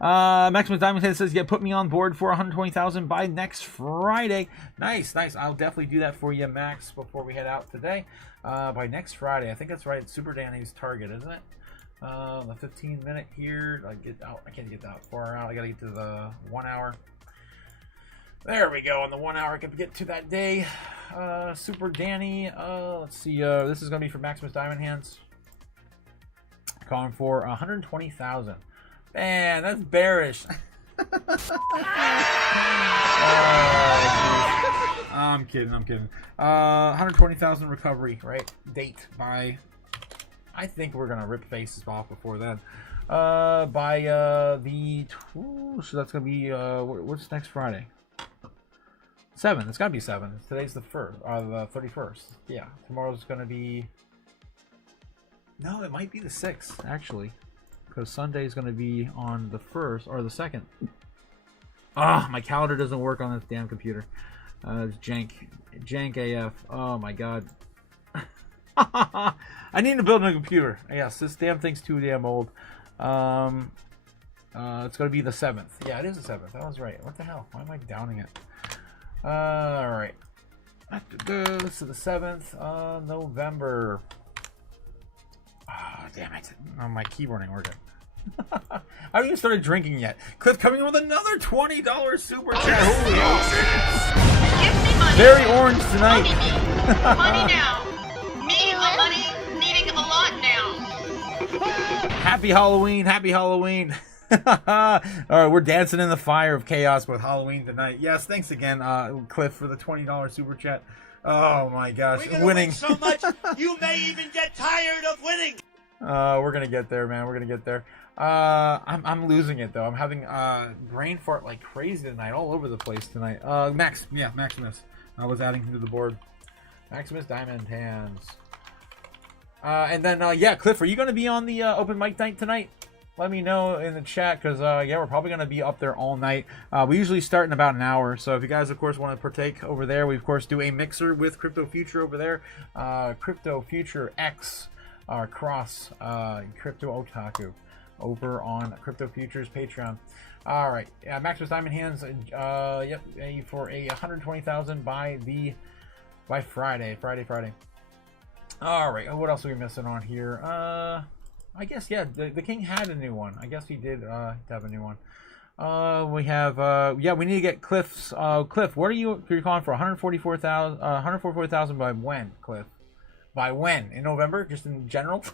Maximus Diamond Head says, "Yeah, put me on board for 120,000 by next Friday." Nice. I'll definitely do that for you, Max, before we head out today. By next Friday, I think that's right. Super Danny's target, isn't it? The 15-minute here. I can't get that far out. I gotta get to the 1 hour. There we go. On the 1 hour, I can get to that day. Super Danny. Let's see. This is gonna be for Maximus Diamond Hands. Calling for 120,000. Man, that's bearish. I'm kidding. 120,000 recovery, right? Date by. I think we're gonna rip faces off before then. By the. So that's gonna be what's next Friday? 7. It's gotta be 7. Today's the 31st. Yeah, tomorrow's gonna be. No, it might be the 6th, actually. Because Sunday is going to be on the 1st or the 2nd. Ah, my calendar doesn't work on this damn computer. It's jank AF. Oh my god. I need to build a computer. Yes, this damn thing's too damn old. It's going to be the 7th. Yeah, it is the 7th. I was right. What the hell? Why am I downing it? Alright. This is the 7th of November. Oh, damn it. Oh, my keyboard ain't working. I haven't even started drinking yet. Cliff coming with another $20 super chat. Holy Give me money. Very orange tonight. Money now. Me, money needing a lot now. Happy Halloween. Happy Halloween. All right, we're dancing in the fire of chaos with Halloween tonight. Yes, thanks again, Cliff, for the $20 super chat. Oh my gosh, We're gonna winning win so much you may even get tired of winning. We're gonna get there, man. We're gonna get there. I'm losing it though. I'm having brain fart like crazy tonight, all over the place tonight. Maximus. I was adding him to the board. Maximus Diamond Hands. And then yeah, Cliff, are you gonna be on the open mic night tonight? Let me know in the chat, because yeah, we're probably going to be up there all night. We usually start in about an hour, so if you guys, of course, want to partake over there, we, of course, do a mixer with Crypto Future over there. Crypto Future X, cross Crypto Otaku over on Crypto Future's Patreon. All right, Maximus Diamond Hands, yep, for a 120,000 by Friday. All right, what else are we missing on here? I guess, yeah, the king had a new one. I guess he did have a new one. We have, yeah, we need to get Cliff's. Cliff, what are you calling for? 144,000 by when, Cliff? By when? In November? Just in general?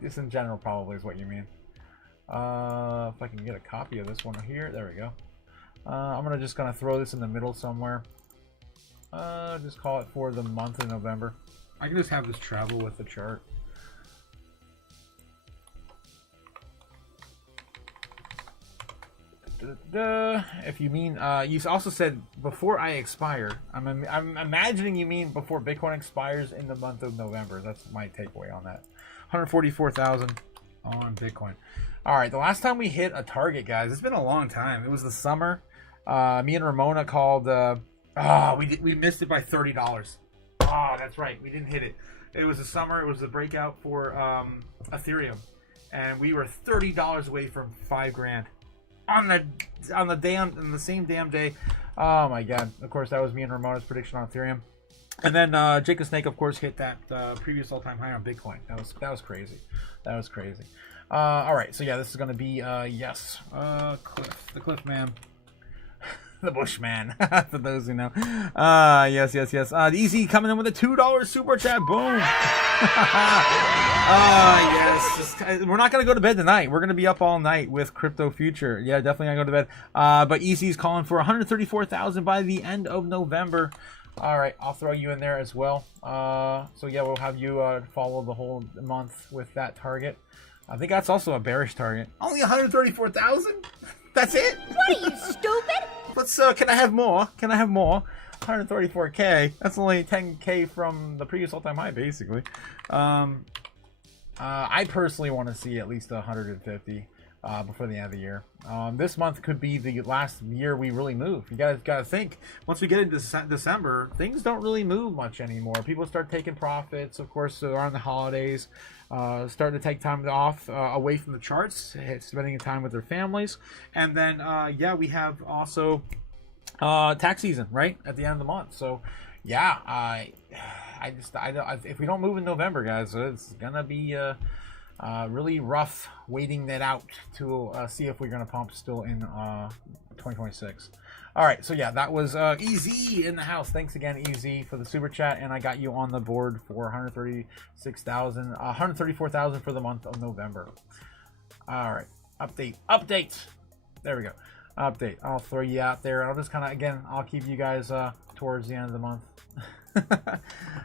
Just in general, probably is what you mean. If I can get a copy of this one here. There we go. I'm just gonna throw this in the middle somewhere. Just call it for the month of November. I can just have this travel with the chart. If you mean, you also said before I expire. I'm imagining you mean before Bitcoin expires in the month of November. That's my takeaway on that. 144,000 on Bitcoin. All right, the last time we hit a target, guys, it's been a long time. It was the summer. Me and Ramona called. We missed it by $30. Oh, that's right. We didn't hit it. It was the summer. It was the breakout for Ethereum, and we were $30 away from $5 grand. on the same damn day. Oh my god! Of course, that was me and Ramona's prediction on Ethereum. And then Jacob Snake, of course, hit that previous all-time high on Bitcoin. That was crazy. That was crazy. All right, so yeah, this is going to be yes, Cliff, the Cliff Man. The Bushman, for those who know. Yes. The Easy coming in with a $2 super chat. Boom. Yes. We're not going to go to bed tonight. We're going to be up all night with Crypto Future. Yeah, definitely going to go to bed. But Easy's calling for 134,000 by the end of November. All right, I'll throw you in there as well. So yeah, we'll have you follow the whole month with that target. I think that's also a bearish target. Only 134,000? That's it? What are you, stupid? Let's, can I have more? Can I have more? 134K. That's only 10K from the previous all-time high, basically. I personally want to see at least 150 before the end of the year. This month could be the last year we really move. You guys got to think, once we get into December, things don't really move much anymore. People start taking profits, of course, around the holidays. Starting to take time off away from the charts, spending time with their families. And then, yeah, we have also tax season, right, at the end of the month. So, yeah, if we don't move in November, guys, it's going to be really rough waiting that out to see if we're going to pump still in 2026. All right, so yeah, that was Easy in the house. Thanks again, Easy, for the super chat, and I got you on the board for 134,000 for the month of November. All right, update. There we go. Update. I'll throw you out there. I'll just kind of, again, I'll keep you guys towards the end of the month.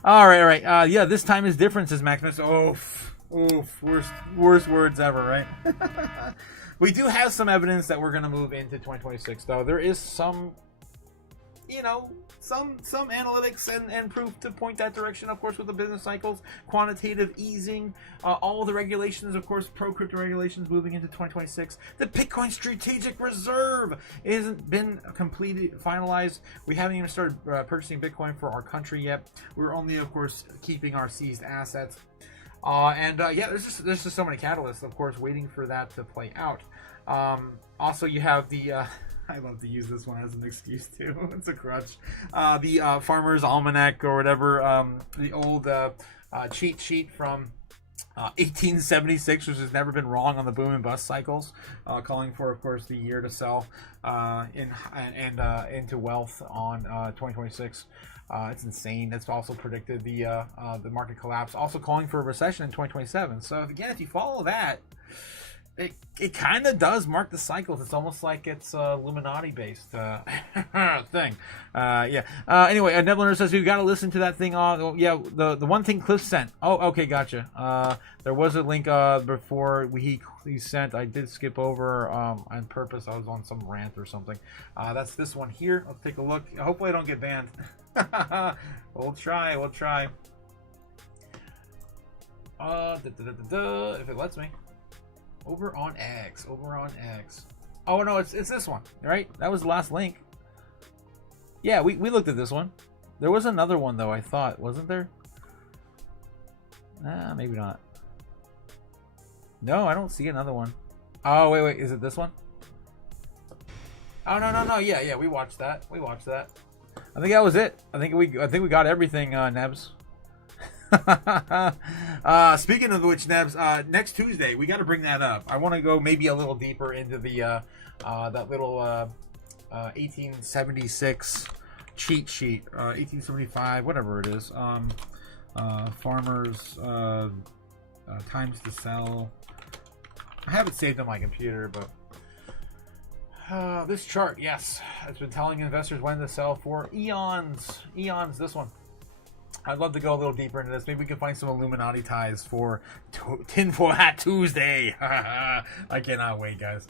all right. Yeah, this time is different, says Maximus. Oof, worst words ever, right? We do have some evidence that we're going to move into 2026, though. There is some, some analytics and proof to point that direction, of course, with the business cycles, quantitative easing, all the regulations, of course, pro-crypto regulations moving into 2026. The Bitcoin Strategic Reserve hasn't been completed, finalized. We haven't even started purchasing Bitcoin for our country yet. We're only, of course, keeping our seized assets. Yeah, there's just so many catalysts, of course, waiting for that to play out. Also, you have the I love to use this one as an excuse too. It's a crutch. The Farmer's Almanac or whatever, the old cheat sheet from 1876, which has never been wrong on the boom and bust cycles, calling for, of course, the year to sell into wealth on 2026. It's insane. It's also predicted the market collapse, also calling for a recession in 2027. So again, if you follow that, it kind of does mark the cycles. It's almost like it's a Illuminati-based thing. Yeah. Anyway, Neblener says we got to listen to that thing. Yeah, the one thing Cliff sent. Oh, okay, gotcha. There was a link before he sent. I did skip over on purpose. I was on some rant or something. That's this one here. Let's take a look. Hopefully, I don't get banned. We'll try. If it lets me. Over on X. Oh no, it's this one, right? That was the last link. Yeah, we looked at this one. There was another one though, I thought, wasn't there? Maybe not. No, I don't see another one. Oh wait, is it this one? Oh no. Yeah, we watched that. I think that was it. I think we got everything, Nebs. Speaking of which, Nebs, next Tuesday we got to bring that up. I want to go maybe a little deeper into the that little 1876 cheat sheet, 1875, whatever it is. Farmers times to sell. I have it saved on my computer, but this chart, yes, it's been telling investors when to sell for eons. This one. I'd love to go a little deeper into this. Maybe we can find some Illuminati ties for Tinfoil Hat Tuesday. I cannot wait, guys.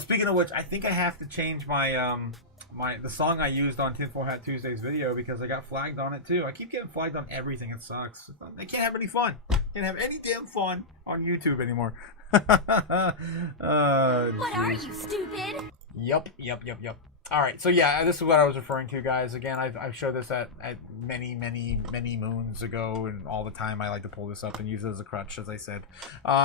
Speaking of which, I think I have to change my the song I used on Tinfoil Hat Tuesday's video because I got flagged on it too. I keep getting flagged on everything. It sucks. I can't have any fun. Can't have any damn fun on YouTube anymore. What are you, stupid? Yup. All right, so yeah, this is what I was referring to, guys. Again, I've showed this at many moons ago, and all the time I like to pull this up and use it as a crutch, as I said.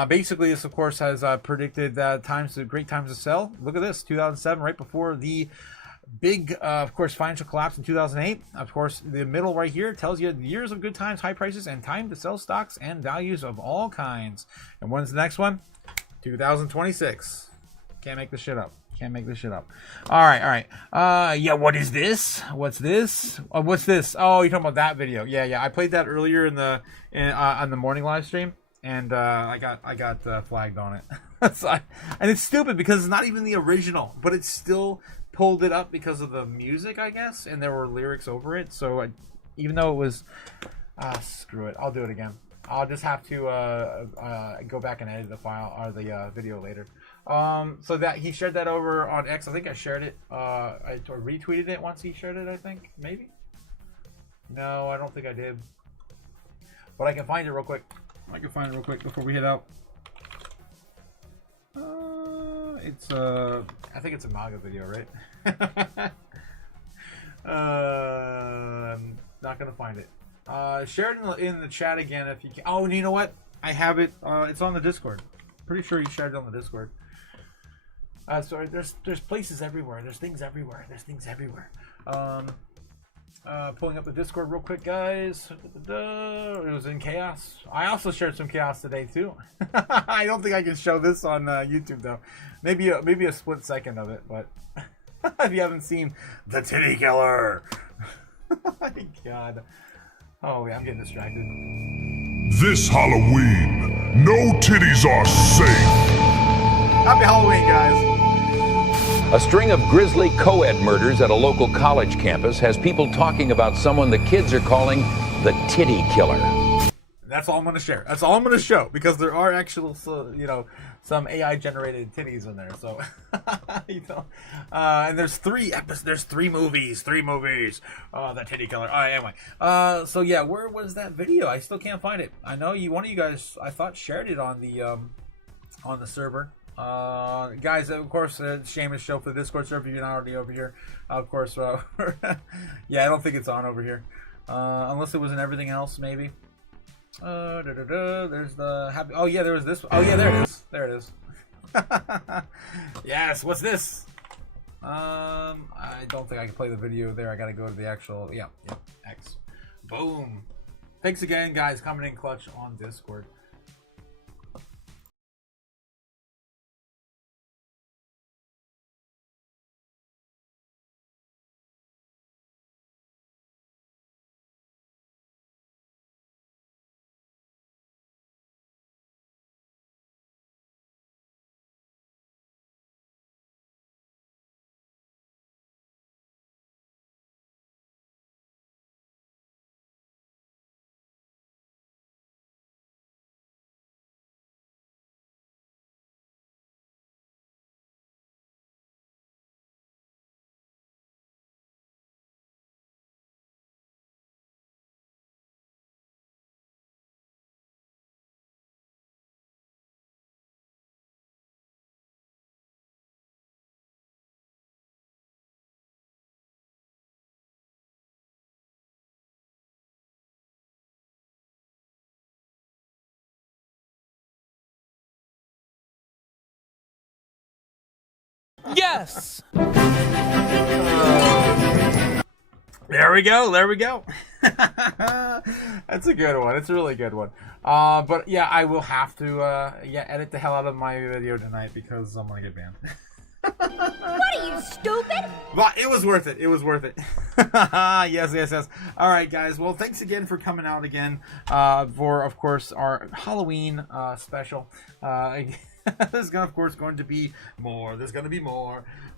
Basically, this, of course, has predicted great times to sell. Look at this, 2007, right before the big, of course, financial collapse in 2008. Of course, the middle right here tells you years of good times, high prices, and time to sell stocks and values of all kinds. And when's the next one? 2026. Can't make this shit up. Can't make this shit up. All right. Yeah, what is this? What's this? What's this? Oh, you're talking about that video. Yeah. I played that earlier on the morning live stream, and I got flagged on it. And it's stupid because it's not even the original, but it still pulled it up because of the music, I guess, and there were lyrics over it. So even though it was, screw it, I'll do it again. I'll just have to go back and edit the file or the video later. So that he shared that over on X. I think I shared it. I retweeted it once he shared it, I think. Maybe? No, I don't think I did. But I can find it real quick. Before we head out. I think it's a MAGA video, right? I'm not gonna find it. Share it in the chat again if you can. Oh, and you know what? I have it. It's on the Discord. Pretty sure you shared it on the Discord. Sorry, there's places everywhere. There's things everywhere. Pulling up the Discord real quick, guys. It was in chaos. I also shared some chaos today too. I don't think I can show this on YouTube though. Maybe a split second of it, but if you haven't seen the Titty Killer, my God. Oh yeah, I'm getting distracted. This Halloween, no titties are safe. Happy Halloween, guys. A string of grisly co-ed murders at a local college campus has people talking about someone the kids are calling the Titty Killer. That's all I'm going to share. That's all I'm going to show, because there are actual, some AI generated titties in there. So, and there's three movies. The Titty Killer. All right, anyway. So yeah, where was that video? I still can't find it. I know one of you guys, I thought, shared it on the server. Guys, of course, shameless show for the Discord server if you're not already over here. Of course, yeah, I don't think it's on over here, unless it was in everything else, maybe. There's the happy. Oh yeah, there was this. Oh yeah, there it is. Yes. What's this? I don't think I can play the video there. I gotta go to the actual. Yeah. X. Boom. Thanks again, guys, coming in clutch on Discord. Yes! There we go. That's a good one. It's a really good one. But yeah, I will have to edit the hell out of my video tonight because I'm gonna get banned. What are you, stupid? But it was worth it. Yes. All right, guys. Well, thanks again for coming out again for, of course, our Halloween special. There's going to be more.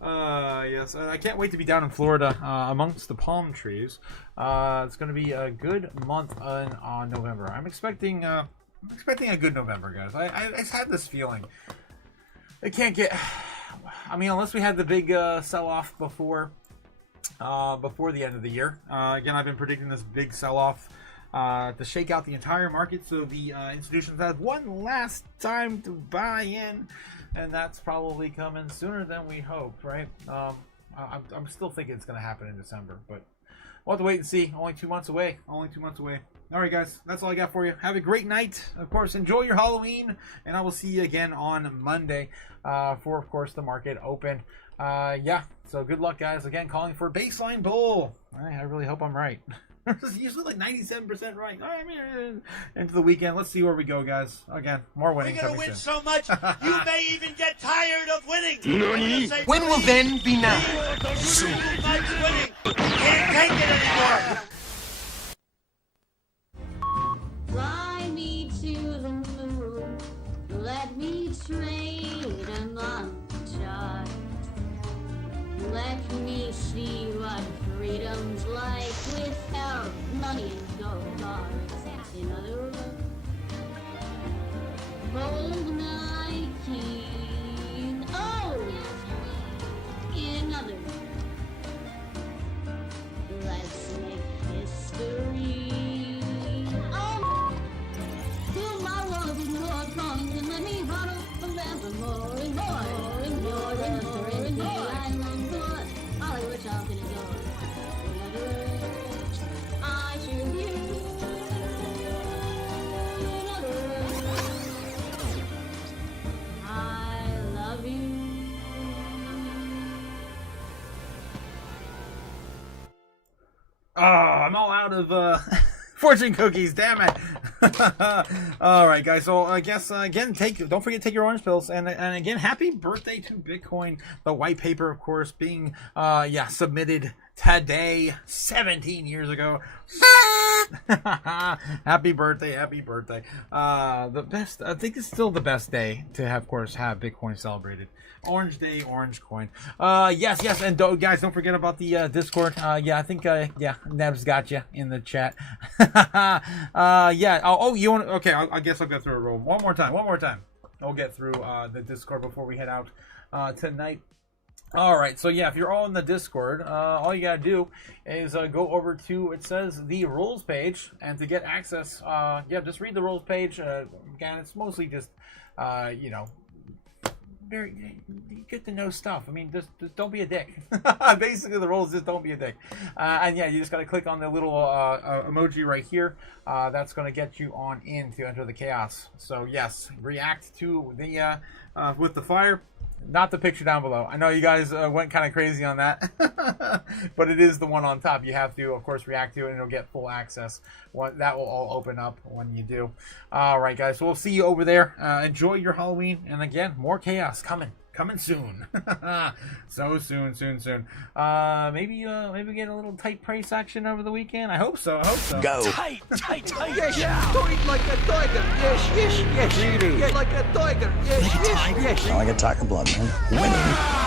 Yes, I can't wait to be down in Florida amongst the palm trees. It's going to be a good month on November. I'm expecting a good November, guys. I just had this feeling. It can't get. I mean, unless we had the big sell-off before the end of the year. Again, I've been predicting this big sell-off to shake out the entire market, so the institutions have one last time to buy in, and that's probably coming sooner than we hoped, right? I'm still thinking it's going to happen in December, but we'll have to wait and see. Only 2 months away. Only 2 months away. All right, guys, that's all I got for you. Have a great night. Of course, enjoy your Halloween, and I will see you again on Monday for, of course, the market open. Yeah, so good luck, guys. Again, calling for baseline bull. I really hope I'm right. It's usually like 97% right. All right, I mean, into the weekend. Let's see where we go, guys. Again, more winning. We're gonna coming win soon. so much, you may even get tired of winning. Nani? When will then be now? Soon. Winning. Can't take it anymore. Fly me to the moon, let me trade among the stars. Let me see what freedom's like without money and gold bars. In other words, gold my king. Oh! In other words, let's make history. Oh! Fill my walls with more coins and let me huddle forever more and more and more and more and more. I long for Hollywood talking and going. In other words, I choose you. In other words, I love you. Oh, I'm all out of fortune cookies. Damn it! All right, guys. So I guess again, don't forget to take your orange pills, and again, happy birthday to Bitcoin. The white paper, of course, being submitted today, 17 years ago. Happy birthday! Happy birthday! The best. I think it's still the best day to have, of course, have Bitcoin celebrated. Orange Day, Orange Coin. Yes, and guys, don't forget about the Discord. Yeah, I think Neb's got you in the chat. Yeah. Oh, you want? Okay, I guess I'll go through a roll one more time. I'll get through the Discord before we head out tonight. All right, so yeah, if you're all in the Discord, all you gotta do is go over to, it says the rules page, and to get access, just read the rules page. Again, it's mostly just, very get to know stuff. I mean, just don't be a dick. Basically, the rules is just don't be a dick. And yeah, you just gotta click on the little emoji right here. That's gonna get you on in to enter the chaos. So yes, react to the with the fire. Not the picture down below. I know you guys went kind of crazy on that, but it is the one on top. You have to, of course, react to it, and you'll get full access. That will all open up when you do. All right, guys. So we'll see you over there. Enjoy your Halloween, and again, more chaos coming soon. So soon. Maybe get a little tight price action over the weekend. I hope so. Go. Tight. Yes, do it like a tiger. Yes. Really? Like a tiger. Yes. Like a tiger blood, man. Winning.